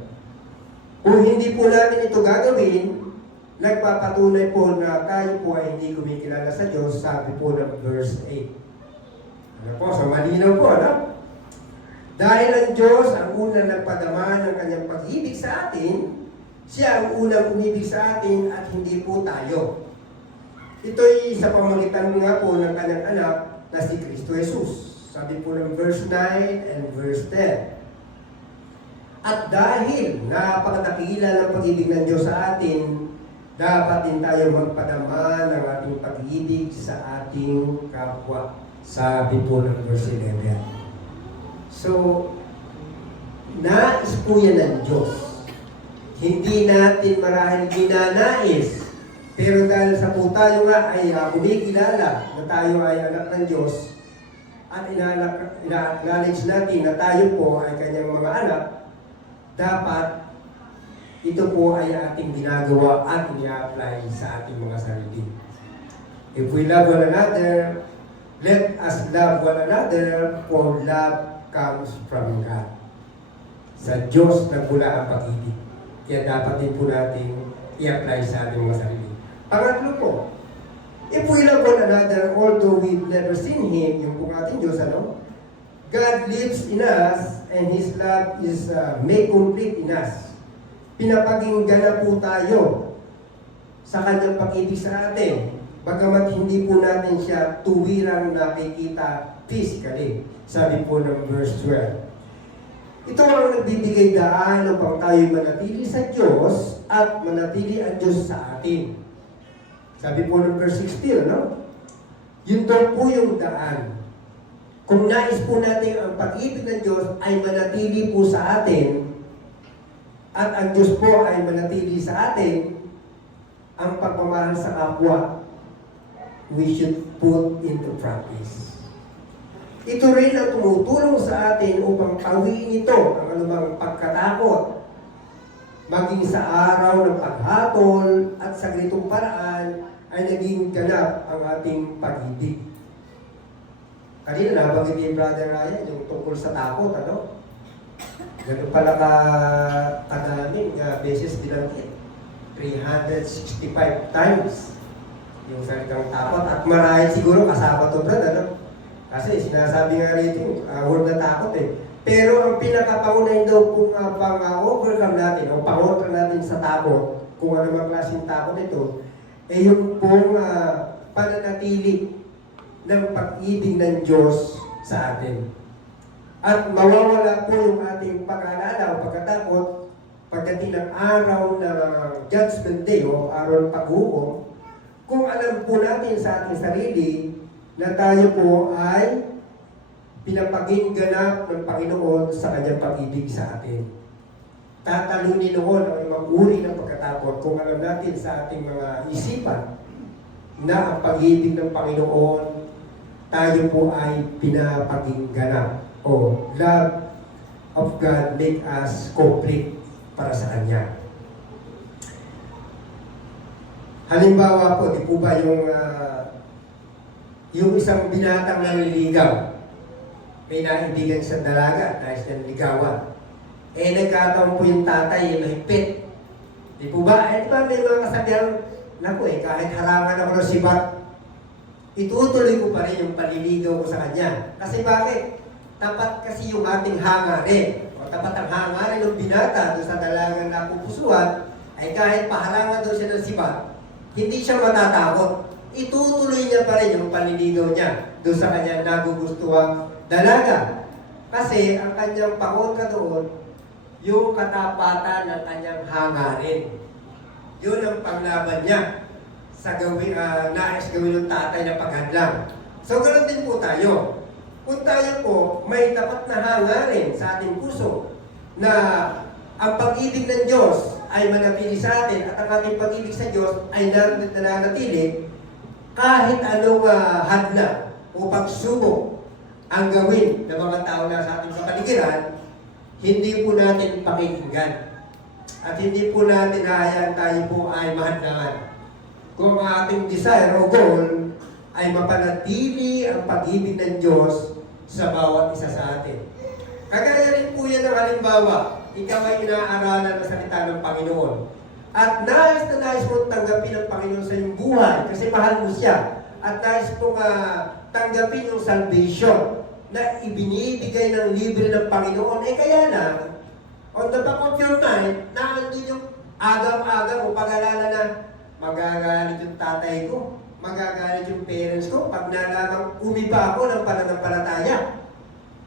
Kung hindi po natin ito gagawin, nagpapatunay po na tayo po ay hindi kumikilala sa Diyos, sabi po ng verse 8. Ano po, so malinaw po, no? Dahil ang Diyos ang unang nagpadama ng kanyang pag-ibig sa atin, siya ang unang umibig sa atin at hindi po tayo. Ito'y sa pamamagitan nga po ng kanyang anak na si Kristo Jesus. Sabi po ng verse 9 and verse 10. At dahil napakadakila ng pag-ibig ng Diyos sa atin, dapat din tayo magpadama ng ating pag-ibig sa ating kapwa. Sabi po ng verse 11. So, nais po yan ng Diyos. Hindi natin marahil ginanais. Pero dahil sa po tayo nga ay kumikilala na tayo ay anak ng Diyos at ina-acknowledge natin na tayo po ay kanyang mga anak, dapat ito po ay ating ginagawa at i-apply sa ating mga sarili. If we love one another, let us love one another, for love comes from God. Sa Diyos nagmula ang pag-ibig. Kaya dapat din po natin i-apply sa ating mga sarili. Pangatlo po, if we love one another, although we've never seen Him, yung pong ating Diyos, ano? God lives in us and His love is made complete in us. Pinapakinggan na po tayo sa kanyang pag-ibig sa atin. Bagamat hindi po natin siya tuwirang nakikita physically. Sabi po ng verse 12. Ito ang nagbibigay daan upang tayo manatili sa Diyos at manatili ang Diyos sa atin. Sabi po ng verse 16, no? Yun daw po yung daan. Kung nais po natin ang pag-ibig ng Diyos ay manatili po sa atin, at ang Diyos po ay manatili sa atin, ang pagmamahal sa kapwa, we should put into practice. Ito rin ang tumutulong sa atin upang pawiin ito ang anumang pagkatakot, maging sa araw ng paghatol at sa ganitong paraan ay naging ganap ang ating pag-ibig. Kanina nabanggit ni Brother Ryan yung tungkol sa takot, ano? Ganun pala kadaming beses binanggit. 365 times yung salitang takot. At marahil siguro kasama to, Brad, ano? Kasi sinasabi nga rito, word na takot eh. Pero ang pinakapangunahin daw kung pang-overcome natin o pang-overcome natin sa takot, kung ano mga klaseng takot ito, eh yung pong pananatili ng pag-ibig ng Diyos sa atin. At mawawala po yung ating pag-aalala o pagkatakot pagdating ng araw ng Judgment Day o araw ng paghukom, kung alam po natin sa ating sarili na tayo po ay pinapaging ganap ng Panginoon sa kanyang pag-ibig sa atin. Tatalunin noon ang ibang uri ng pagkatakot kung alam natin sa ating mga isipan na ang pag-ibig ng Panginoon tayo po ay pinapaging ganap o love of God make us complete para sa Kanya. Halimbawa po, di po ba yung isang binatang nanliligaw, may naibigan sa dalaga, nais niyang ligawan. Eh, nagkataon po yung tatay, yung mahigpit. Di po ba? Eh, di ba may mga kasabihan, naku kahit harangan ako ng sibat, itutuloy ko pa rin yung paliligaw ko sa kanya. Kasi bakit? Tapat kasi yung ating hangarin. O tapat ang hangarin ng binata doon sa dalagang napupusuan, ay kahit paharangan daw siya ng sibat, hindi siya matatakot. Itutuloy niya pa rin yung paliligaw niya doon sa kanyang nagugustuhang dalaga. Kasi ang kanyang pangontra doon, yung katapatan ng kanyang hangarin. Yun ang panglaban niya sa nais gawin ng tatay na paghadlang. So, ganoon din po tayo. Kung tayo po may tapat na hangarin sa ating puso na ang pag-ibig ng Diyos ay manatili sa atin at ang ating pag-ibig sa Diyos ay nananatili kahit anong hadlang o pagsubok ang gawin ng mga tao na sa ating kapaligiran, hindi po natin pakikinggan. At hindi po natin hahayaan tayo po ay mahadlangan. Kung ang ating desire o goal ay mapanatili ang pag-ibig ng Diyos sa bawat isa sa atin. Kagaya rin po yan ng halimbawa, ikaw ay inaaralan ng salita ng Panginoon. At nais na nais mo tanggapin ang Panginoon sa iyong buhay kasi mahal mo siya. At nais mong tanggapin yung salvation na ibinibigay ng libre ng Panginoon. Eh kaya lang, on the back of your mind, naandun yung agam-agam o pag-alala na magagalit yung tatay ko, magagalit yung parents ko, pag nalamang umiba ako ng pananampalataya.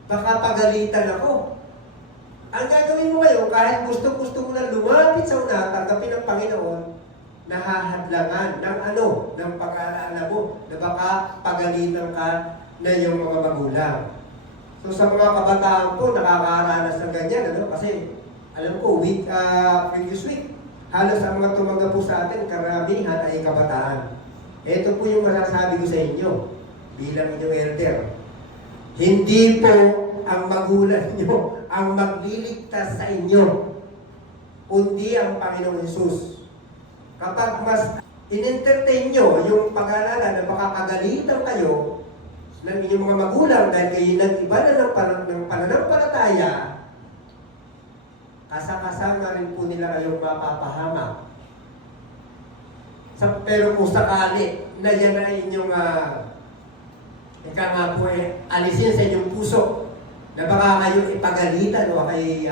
Baka pagalitan ako. Ang gagawin mo ngayon, kahit gusto-gusto mo na lumapit sa una, tanggapin ng Panginoon, nahahadlangan ng ng pag-aalala mo, na baka pagalitan ka na yung mga magulang. So sa mga kabataan po, nakakaranas ng ganyan, kasi alam ko, previous week, halos ang mga tumanggap po sa atin, karamihan ay kabataan. Ito po yung masasabi ko sa inyo, bilang inyong elder. Hindi po ang magulang nyo ang magliligtas sa inyo, kundi ang Panginoong Hesus. Kapag mas in-entertain nyo yung pag-aalala na makakagalitan kayo ng inyong mga magulang dahil kayo nag-iba na ng pananampalataya, kasama rin po nila kayong mapapahamak. Pero kung sakali na yan ay inyong ika nga po alisin sa inyong puso na baka kayo ipagalitan o kay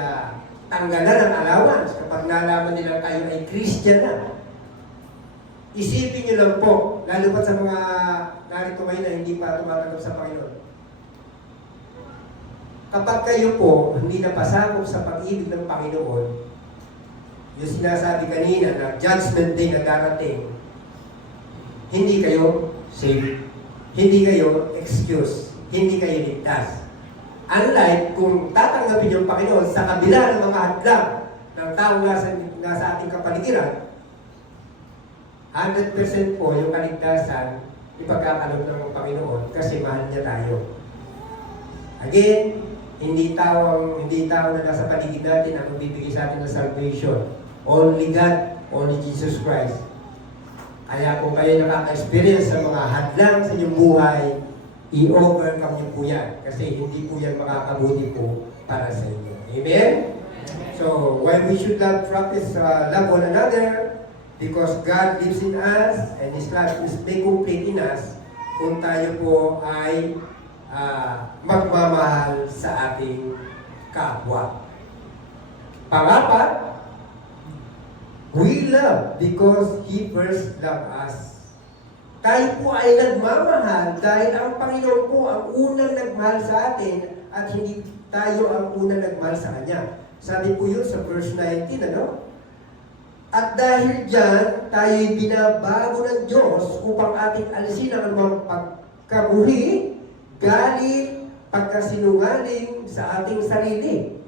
tanggalan ng allowance kapag nalaman nila kayo ay Christian na. Isipin nyo lang po, lalo pa sa mga narito ngayon na hindi pa tumatanggap sa Panginoon. Kapag kayo po hindi napasakop sa pag-ibig ng Panginoon, yung sinasabi kanina na Judgment Day na darating, hindi kayo saved, hindi kayo excuse, hindi kayo ligtas. Unlike kung tatanggapin yung Panginoon sa kabila ng mga hadlang ng taong nasa ating kapaligiran, 100% po yung kaligtasan ipagkakaloob ng Panginoon kasi mahal niya tayo. Again, hindi tao na nasa paligid natin ang magbibigay sa atin ng salvation. Only God, only Jesus Christ. Kaya kung kayo nakaka-experience sa mga hadlang sa inyong buhay, i-overcome niyo po yan. Kasi hindi po yan makakabuti po para sa inyo. Amen? So, why we should practice love one another? Because God lives in us and His love is made complete in us kung tayo po ay magmamahal sa ating kapwa. Pangapat, we love because He first loved us. Tayo po ay nagmamahal dahil ang Panginoon po ang unang nagmahal sa atin at hindi tayo ang unang nagmahal sa Kanya. Sabi po yun sa verse 19, ano? At dahil dyan, tayo'y binabago ng Diyos upang ating alisin ang mga pagkabuhi, galit, pagkasinungaling sa ating sarili.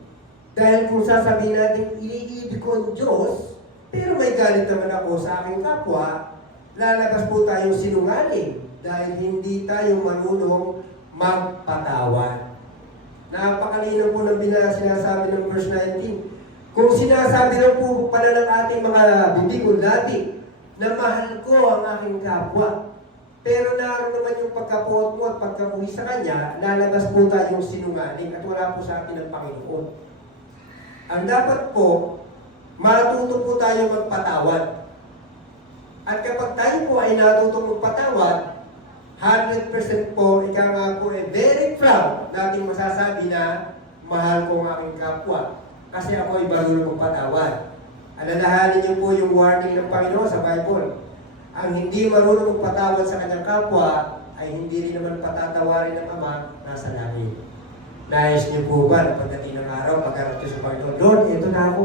Dahil kung sasabihin natin, iniibig ko ang Diyos, pero may galit naman ako sa aking kapwa, lalabas po tayong sinungaling dahil hindi tayo marunong magpatawad. Napakalinaw po ng sinasabi ng verse 19. Kung sinasabi lang po pala ng ating mga bibigong dati na mahal ko ang aking kapwa, pero naroon naman yung pagkapuot mo at pagkapuhi sa Kanya, lalabas po tayong sinungaling at wala po sa atin ang Panginoon. Ang dapat po, matuto po tayo magpatawad. At kapag tayo po ay natutong magpatawad, 100% po, ika nga po very proud nating masasabi na mahal ko ang aking kapwa. Kasi ako ay marunong magpatawad. Alalahanin niyo po yung warning ng Panginoon sa Bible. Ang hindi marunong magpatawad sa kanyang kapwa ay hindi rin naman patatawarin ng Ama nasa langit. Nais niyo po ba na pagdating ng araw, pagkarap sa Panginoon, Lord, ito na ako.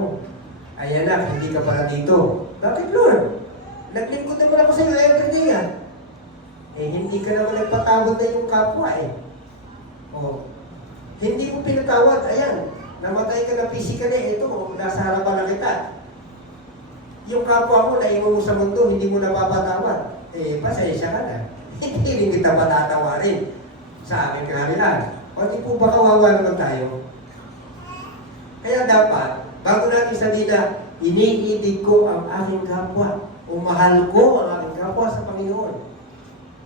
Ay anak, hindi ka pala dito. Bakit, Lord? Naglingkod naman ako sa iyo everyday yan. Eh, hindi ka naman nagpatawad na yung kapwa eh. O, hindi mo pinatawad, ayan. Namatay ka na physically, ito, nasa harapan na kita. Yung kapwa mo, naiwan mo sa mundo, hindi mo napapatawad. Eh, pasensya ka na. Hindi rin kita patatawarin sa aking kahabilan. O di po ba kawawa naman tayo? Kaya dapat, bago natin sabihin na, iniibig ko ang aking kapwa, o mahal ko ang aking kapwa sa Panginoon.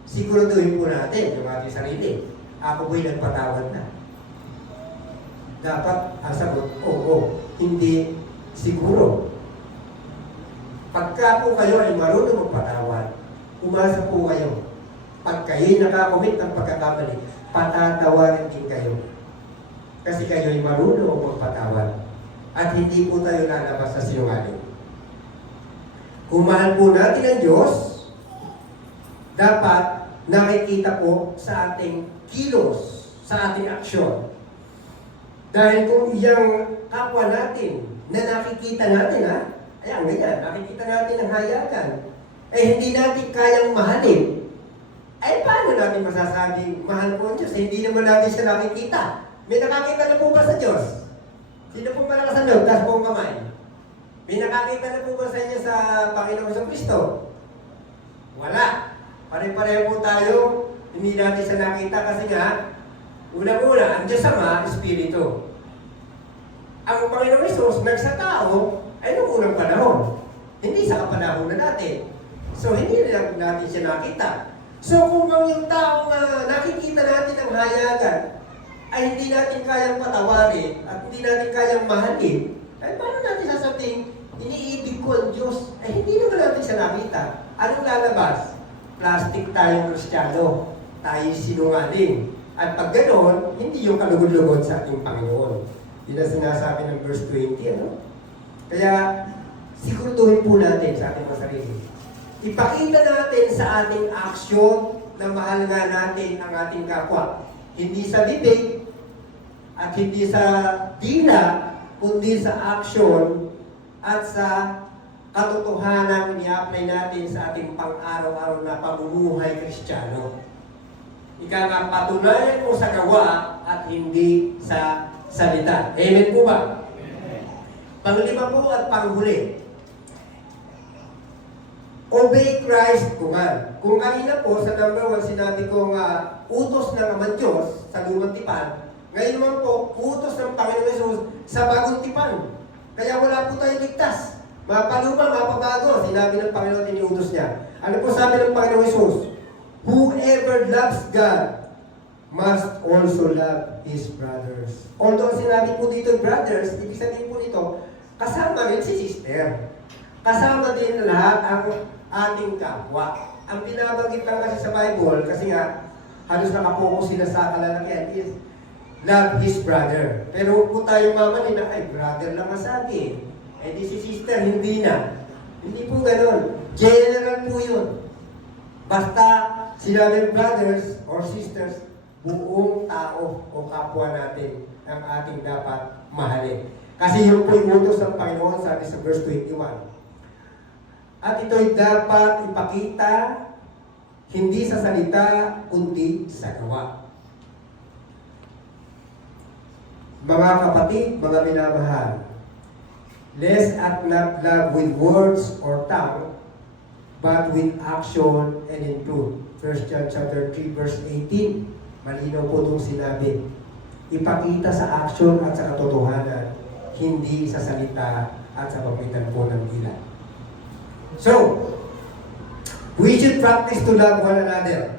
Siguraduhin po natin yung ating sarili. Ako po'y nagpatawad na. Dapat, ang sagot, oo, hindi siguro. Pagka po kayo ay marunong magpatawad, umasa po kayo. Pag kayo'y nakakomit ng pagkakamali, patatawarin din kayo. Kasi kayo'y marunong magpatawad. At hindi po tayo lalabas sa sinungaling. Kung mahal po natin ang Diyos, dapat nakikita po sa ating kilos, sa ating aksyon. Dahil kung iyang kapwa natin na nakikita natin, ayan, ganyan, nakikita natin ang hayagan, eh hindi natin kayang mahalin, ay paano natin masasabing mahal po ang Diyos? Hindi naman natin siya nakikita. May nakakita na po ba sa Diyos? Sino po malakas ang loob? Taas po ang kamay. May nakakita na po ba sa inyo sa Panginoong Kristo? Wala. Pare-pareho po tayo, hindi natin siya nakita kasi nga, unang-una, ang Diyos Ama, Espiritu. Ang Panginoong Isus, nagsatao, ay noong unang panahon. Hindi sa kapanahon na natin. So, hindi na natin siya nakita. So, kung yung taong nakikita natin ang hayagan, ay hindi natin kayang patawarin at hindi natin kayang mahalin, ay paano natin sasabihin, iniibig ko ang Diyos? Ay hindi naman natin siya nakita. Anong lalabas? Plastic tayong Kristiyano. Tayo sinungaling. At pag ganoon, hindi yung kalugod-lugod sa ating Panginoon. Yun ang sinasabi ng verse 20, ano? Kaya, siguraduhin po natin sa ating mga sarili. Ipakita natin sa ating aksyon na mahal nga natin ang ating kapwa. Hindi sa bibig at hindi sa dila, kundi sa aksyon at sa katotohanan ni-apply natin sa ating pang-araw-araw na pamumuhay Kristiyano. Ika nga, patunayan mo sa gawa at hindi sa salita. Amen po ba? Amen. Panglima po at panghuli. Obey Christ command. Kung kanina po sa number 1 sinabi kong utos ng Ama Diyos sa lumang tipan, ngayon naman po, utos ng Panginoon Jesus sa bagong tipan. Kaya wala po tayong ligtas. Mapaluma, mapabago, sinabi ng Panginoon, iniutos niya. Ano po sabi ng Panginoon Jesus? Whoever loves God must also love his brothers. Although sinabi po dito brothers, ibig sabihin po nito, kasama rin si sister. Kasama din lahat ang ating kapwa. Ang binabanggit lang kasi sa Bible, kasi nga, halos nakapokus sila sa kalalakihan, is love his brother. Pero huwag po tayo mamanin na, ay, brother lang masabi. Eh di si sister, hindi na. Hindi po ganun. General po yun. Basta sinabi brothers or sisters, buong tao o kapwa natin ang ating dapat mahalin. Kasi yun po yung utos ng Panginoon, sabi sa verse 21. At ito'y dapat ipakita hindi sa salita, kundi sa gawa. Mga kapatid, mga minamahal, let's act not love with words or tongue, but with action and in truth. 1 John chapter 3 verse 18. Malinaw po itong sinabi. Ipakita sa action at sa katotohanan, hindi sa salita at sa pagmitan po ng ilan. So, we should practice to love one another.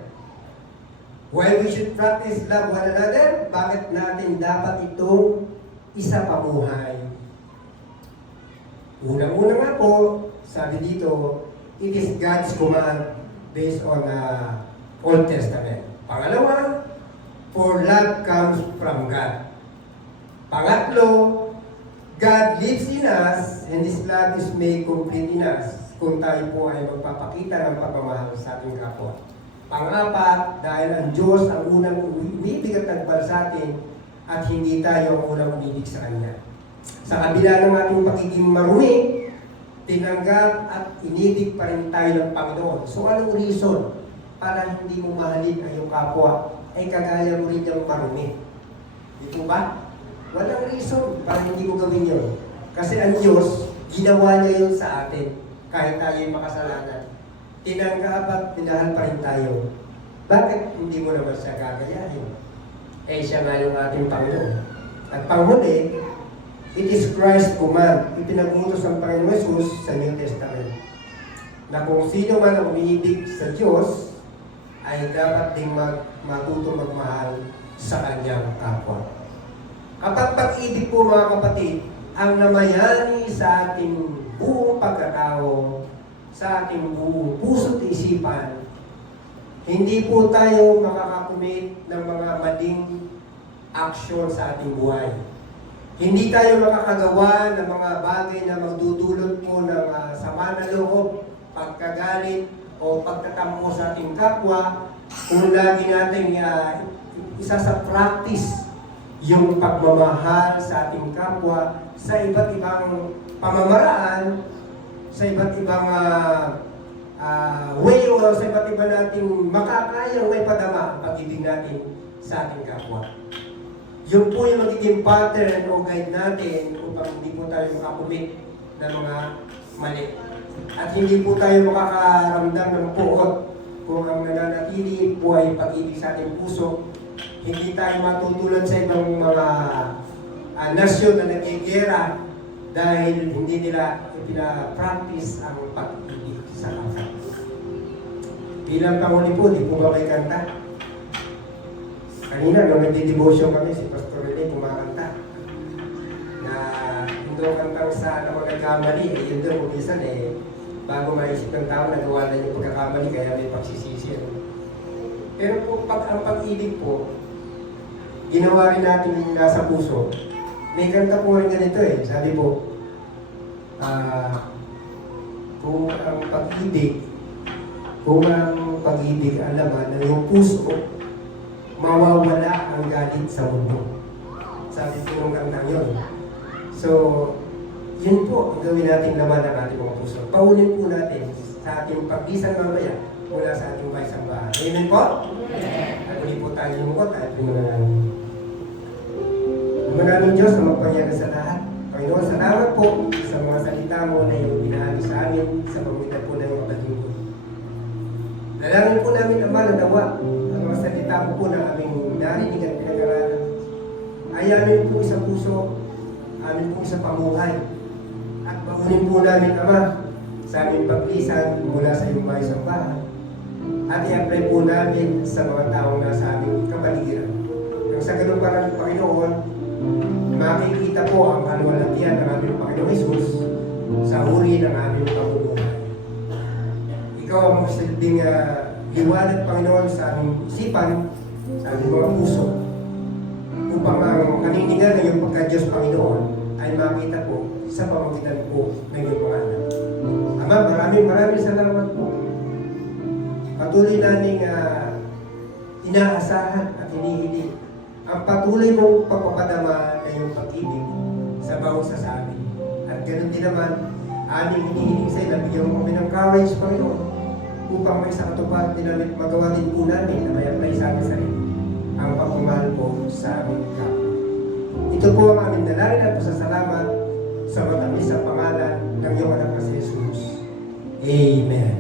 Why we should practice love one another? Bakit natin dapat itong isa pamuhay? Unang-una nga po, sabi dito, it is God's command based on Old Testament. Pangalawa, for love comes from God. Pangatlo, God lives in us and His love is made complete in us kung tayo po ay magpapakita ng pagmamahal sa ating kapwa. Pang-apat, dahil ang Diyos ang unang umibig at nagbal sa atin at hindi tayo ang unang umibig sa Kanya. Sa kabila ng ating pagiging marumi, tinanggap at inibig pa rin tayo ng Panginoon. So anong reason para hindi mo mahalin ang iyong kapwa ay kagaya mo rin yung marumi? Di po ba? Walang reason para hindi mo gawin yun. Kasi ang Diyos, ginawa niya yun sa atin kahit tayo makasalanan. Tinanggap at minahal pa rin tayo. Bakit hindi mo naman siya gagayahin? Eh siya nga yung ating Panginoon. At panghuli, it is Christ's command. Ipinag-utos ng Panginoon Jesus sa New Testament na kung sino man ang umiibig sa Diyos ay dapat ding matutong magmahal sa kanyang kapwa. Kapag pag-ibig po mga kapatid, ang namayani sa ating buong pagkatao, sa ating buong puso't isipan, hindi po tayo makakakumit ng mga maling aksyon sa ating buhay. Hindi tayo makakagawa ng mga bagay na magdudulot po ng sama na loob, pagkagalit, o pagtatampo sa ating kapwa, kung lagi natin isa sa practice yung pagmamahal sa ating kapwa sa iba't ibang pamamaraan, sa iba't ibang way o sa iba't iba nating makakayang may padama ang pag-ibig natin sa ating kapwa. Yun po yung magiging pattern o guide natin upang hindi po tayo makakumit ng mga mali. At hindi po tayo makakaramdam ng puot kung ang nananatili po ay pag-ibig sa ating puso. Hindi tayo matutulad sa ibang mga nasyon na nagigera dahil hindi nila ipina-practice ang pag-ibig sa kapwa. Bilang panghuli po, di po ba may kanta? Kanina, nung nagdi-devotion kami, si Pastor Rene kumakanta. Na hindi kantang sa ako nagkamali, eh yun doon kung minsan bago maisip ng tao, nagawa na yung pagkakamali, kaya may pagsisisi. Pero kung ang pag-ibig po, ginawa rin natin yung nasa puso. May kanta po rin ganito sabi po, kung ang pag-ibig ang laman ng iyong puso, mawawala ang galit sa mundo. Sabi po ng kantang yun. So, yun po ang gawin natin laman ng ating mga puso. Paunin po natin sa ating pagdisang mamaya mula sa ating baysang bahay. Amen po? At uli po tayo lumukot at pinunananin. Maraming Diyos na magpangyari sa lahat. Panginoon, salamat po sa mga salita mo na iyong binahagi sa amin sa pamitan po ng mga bating Dalangin po namin, Ama, na nawa ang mga salita mo po na aming narinig at pinag-aralan. Ay amin po sa puso, amin po sa pamuhay. At paunin po namin, Ama, sa aming paglisan mula sa iyong bahay sa bahay. At i-apply po namin sa mga taong nasa aming kapaligiran. Nang sa ganun parang Panginoon, makikita po ang kaluwalhatian ng aming Panginoong Hesus sa uri ng aming pamumuhay. Ikaw ang magsilbing liwanag, Panginoon, sa aming isipan, sa aming mga puso, upang ang kaniningan ng iyong pagka-Diyos, Panginoon, ay makita po sa pamagitan po ng iyong pangalan. Ama, maraming salamat po. Patuloy namin inaasahan at hinihiling ang patuloy mong pagpapadama ng iyong pag-ibig sa bawat isa sa amin. At ganoon din naman, aming hinihiling sa iyo, bigyan mo kami ng courage, Panginoon, upang may sa katupad din namin, magawa din po namin na may apply sa amin sarili ang pagmamahal po sa aming kapwa. Ito po ang aming dalangin at pasasalamat sa matamis sa pangalan ng iyong anak na si Jesus. Amen.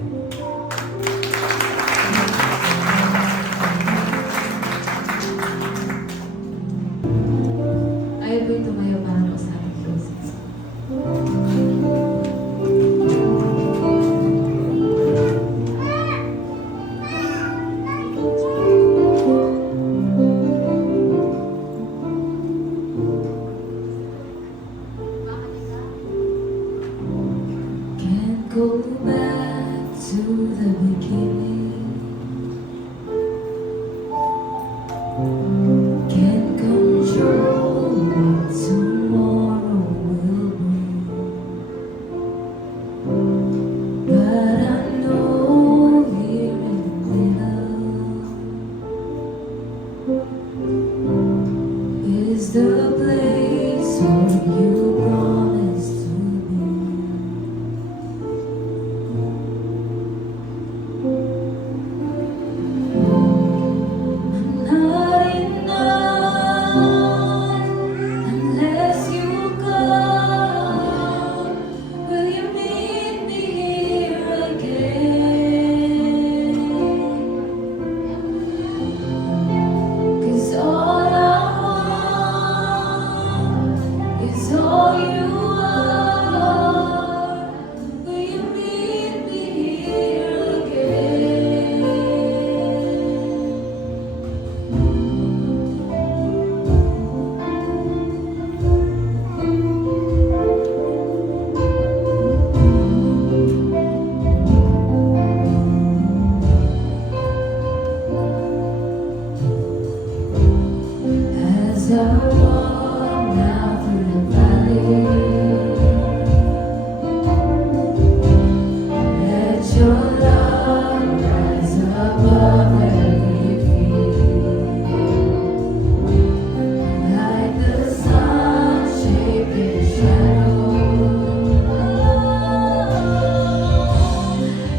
Ayaw ko tumayo para ko sa aking closing song. Can't go back to the beginning. Can't control what tomorrow will bring, but I know here in the middle is the place where you promised to be. Not enough unless you come. Will you meet me here again? 'Cause all I want is all you are. Will you meet me here again? As I walk now through the valley, let your love rise above every fear. Like the sun shaping shadow,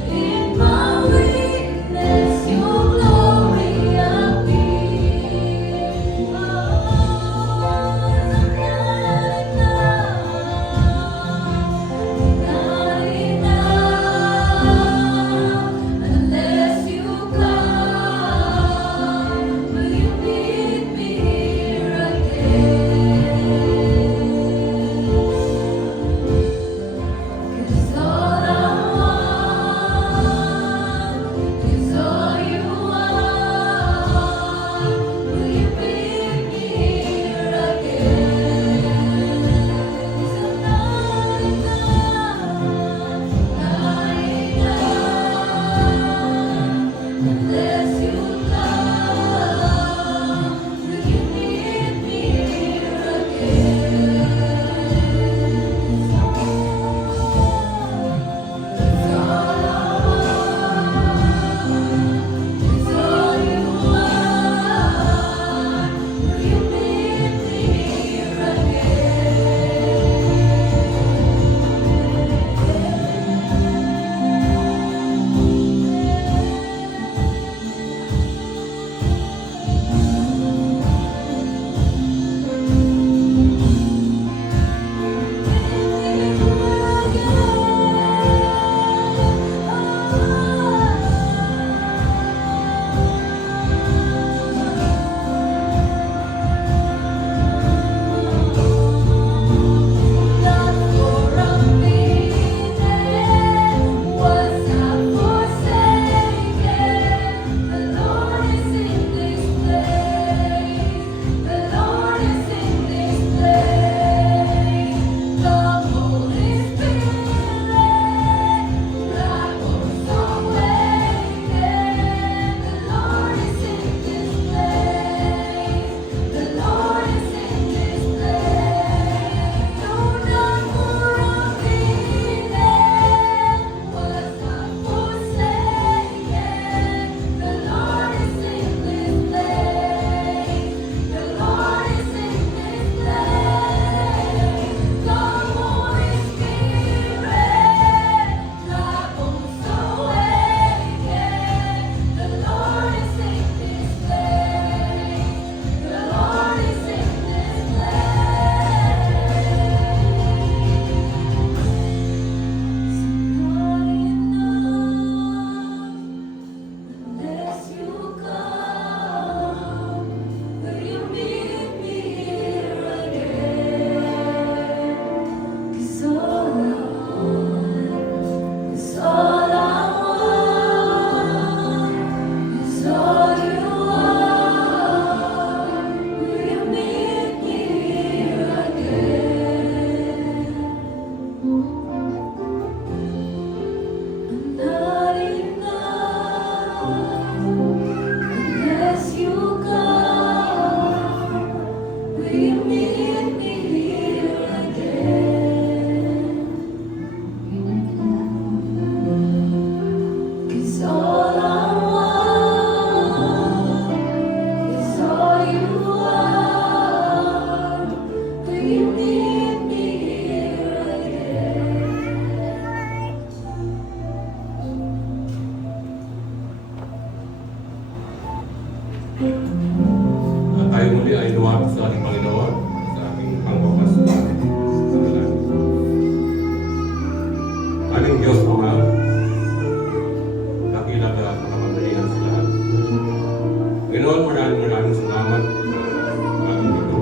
in my weakness your glory appears. At tayo muli ay luwag sa ating Panginoon, sa ating pangwakas na pangalan. Aming Diyos Ama, dakila ka makapangyarihan sa lahat. Panginoon, maraming salamat sa aming ito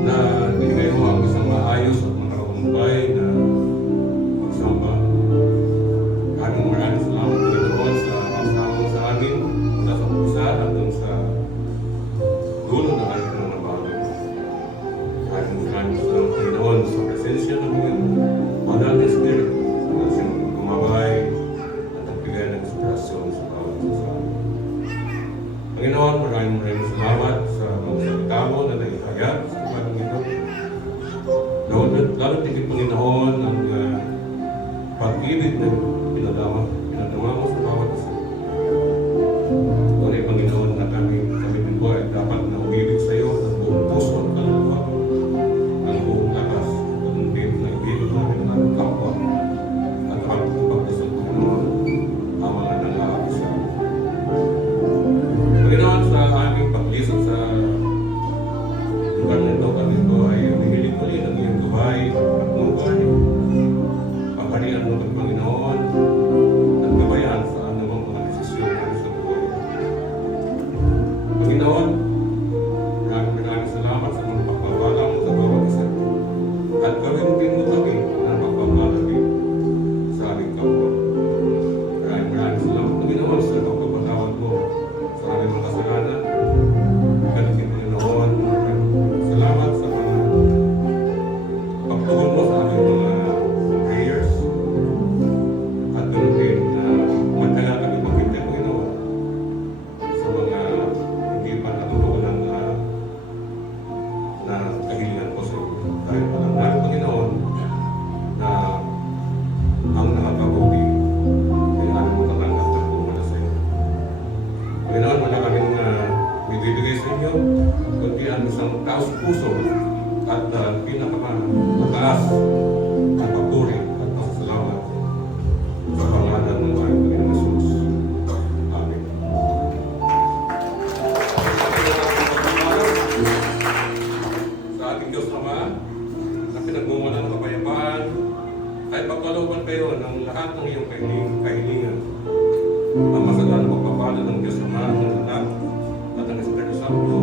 na binigay mo ang isang maayos at makakagumpay na pagsamba. Maraming salamat Panginoon sa pagsama mo sa amin mula sa umpisa hanggang sa dulo ng ating pinangabagan. Maraming salamat Panginoon sa presensya ng iyong Banal na Spirit na siyang gumabay at nagbigay ng inspirasyon sa bawat isa. Panginoon, maraming salamat sa mga salita mo na naihayag sa ibagang ito. Lalo tigit Panginoon ang pag-ibig na pinadama mo sa bawat isa. Tunay Panginoon na kami din po ay dapat na umibig sa iyo ng buong puso at kaluluwa, ng buong lakas, at ng ibig namin ng aming kapwa, at ang pagpapasal Panginoon ang mga nangakisa. Panginoon, sa aming paglisod sa lugar nito, kami po ay humihiling muli ng iyong gabay at nugay, pagharian mo ng Panginoon, at gabayan sa anumang mga desisyon namin sa buhay. Panginoon, maraming salamat sa mga pagpapala mo sa bawat isa. At gawin din mo kami ng pagpapala din sa aming kapwa. Maraming salamat Panginoon sa pagpapatawad mo sa aming mga kasalanan. Ganun din Panginoon, salamat sa mga pagtugon mo sa aming mga prayers. At ganun din na matagal kami maghintay Panginoon sa mga hindi pa natutunan na kahilingan ko sa iyo. Dahil alam namin Panginoon na ang nakakabuti ay aming matanggap at pumala sa iyo. Panginoon, wala kaming bibigay sa inyo kundi ang isang taos puso at pinakamataas na papuri at pasasalamat sa pangalan ng aming Panginoon Jesus. Amen. Sa ating Diyos Ama, na pinagmumula ng kapayapaan, ay pagkalooban kayo ng lahat ng iyong kahilingan. Ang masaganang pagpapala ng Diyos Ama, ng Anak, at ng Espiritu Santo,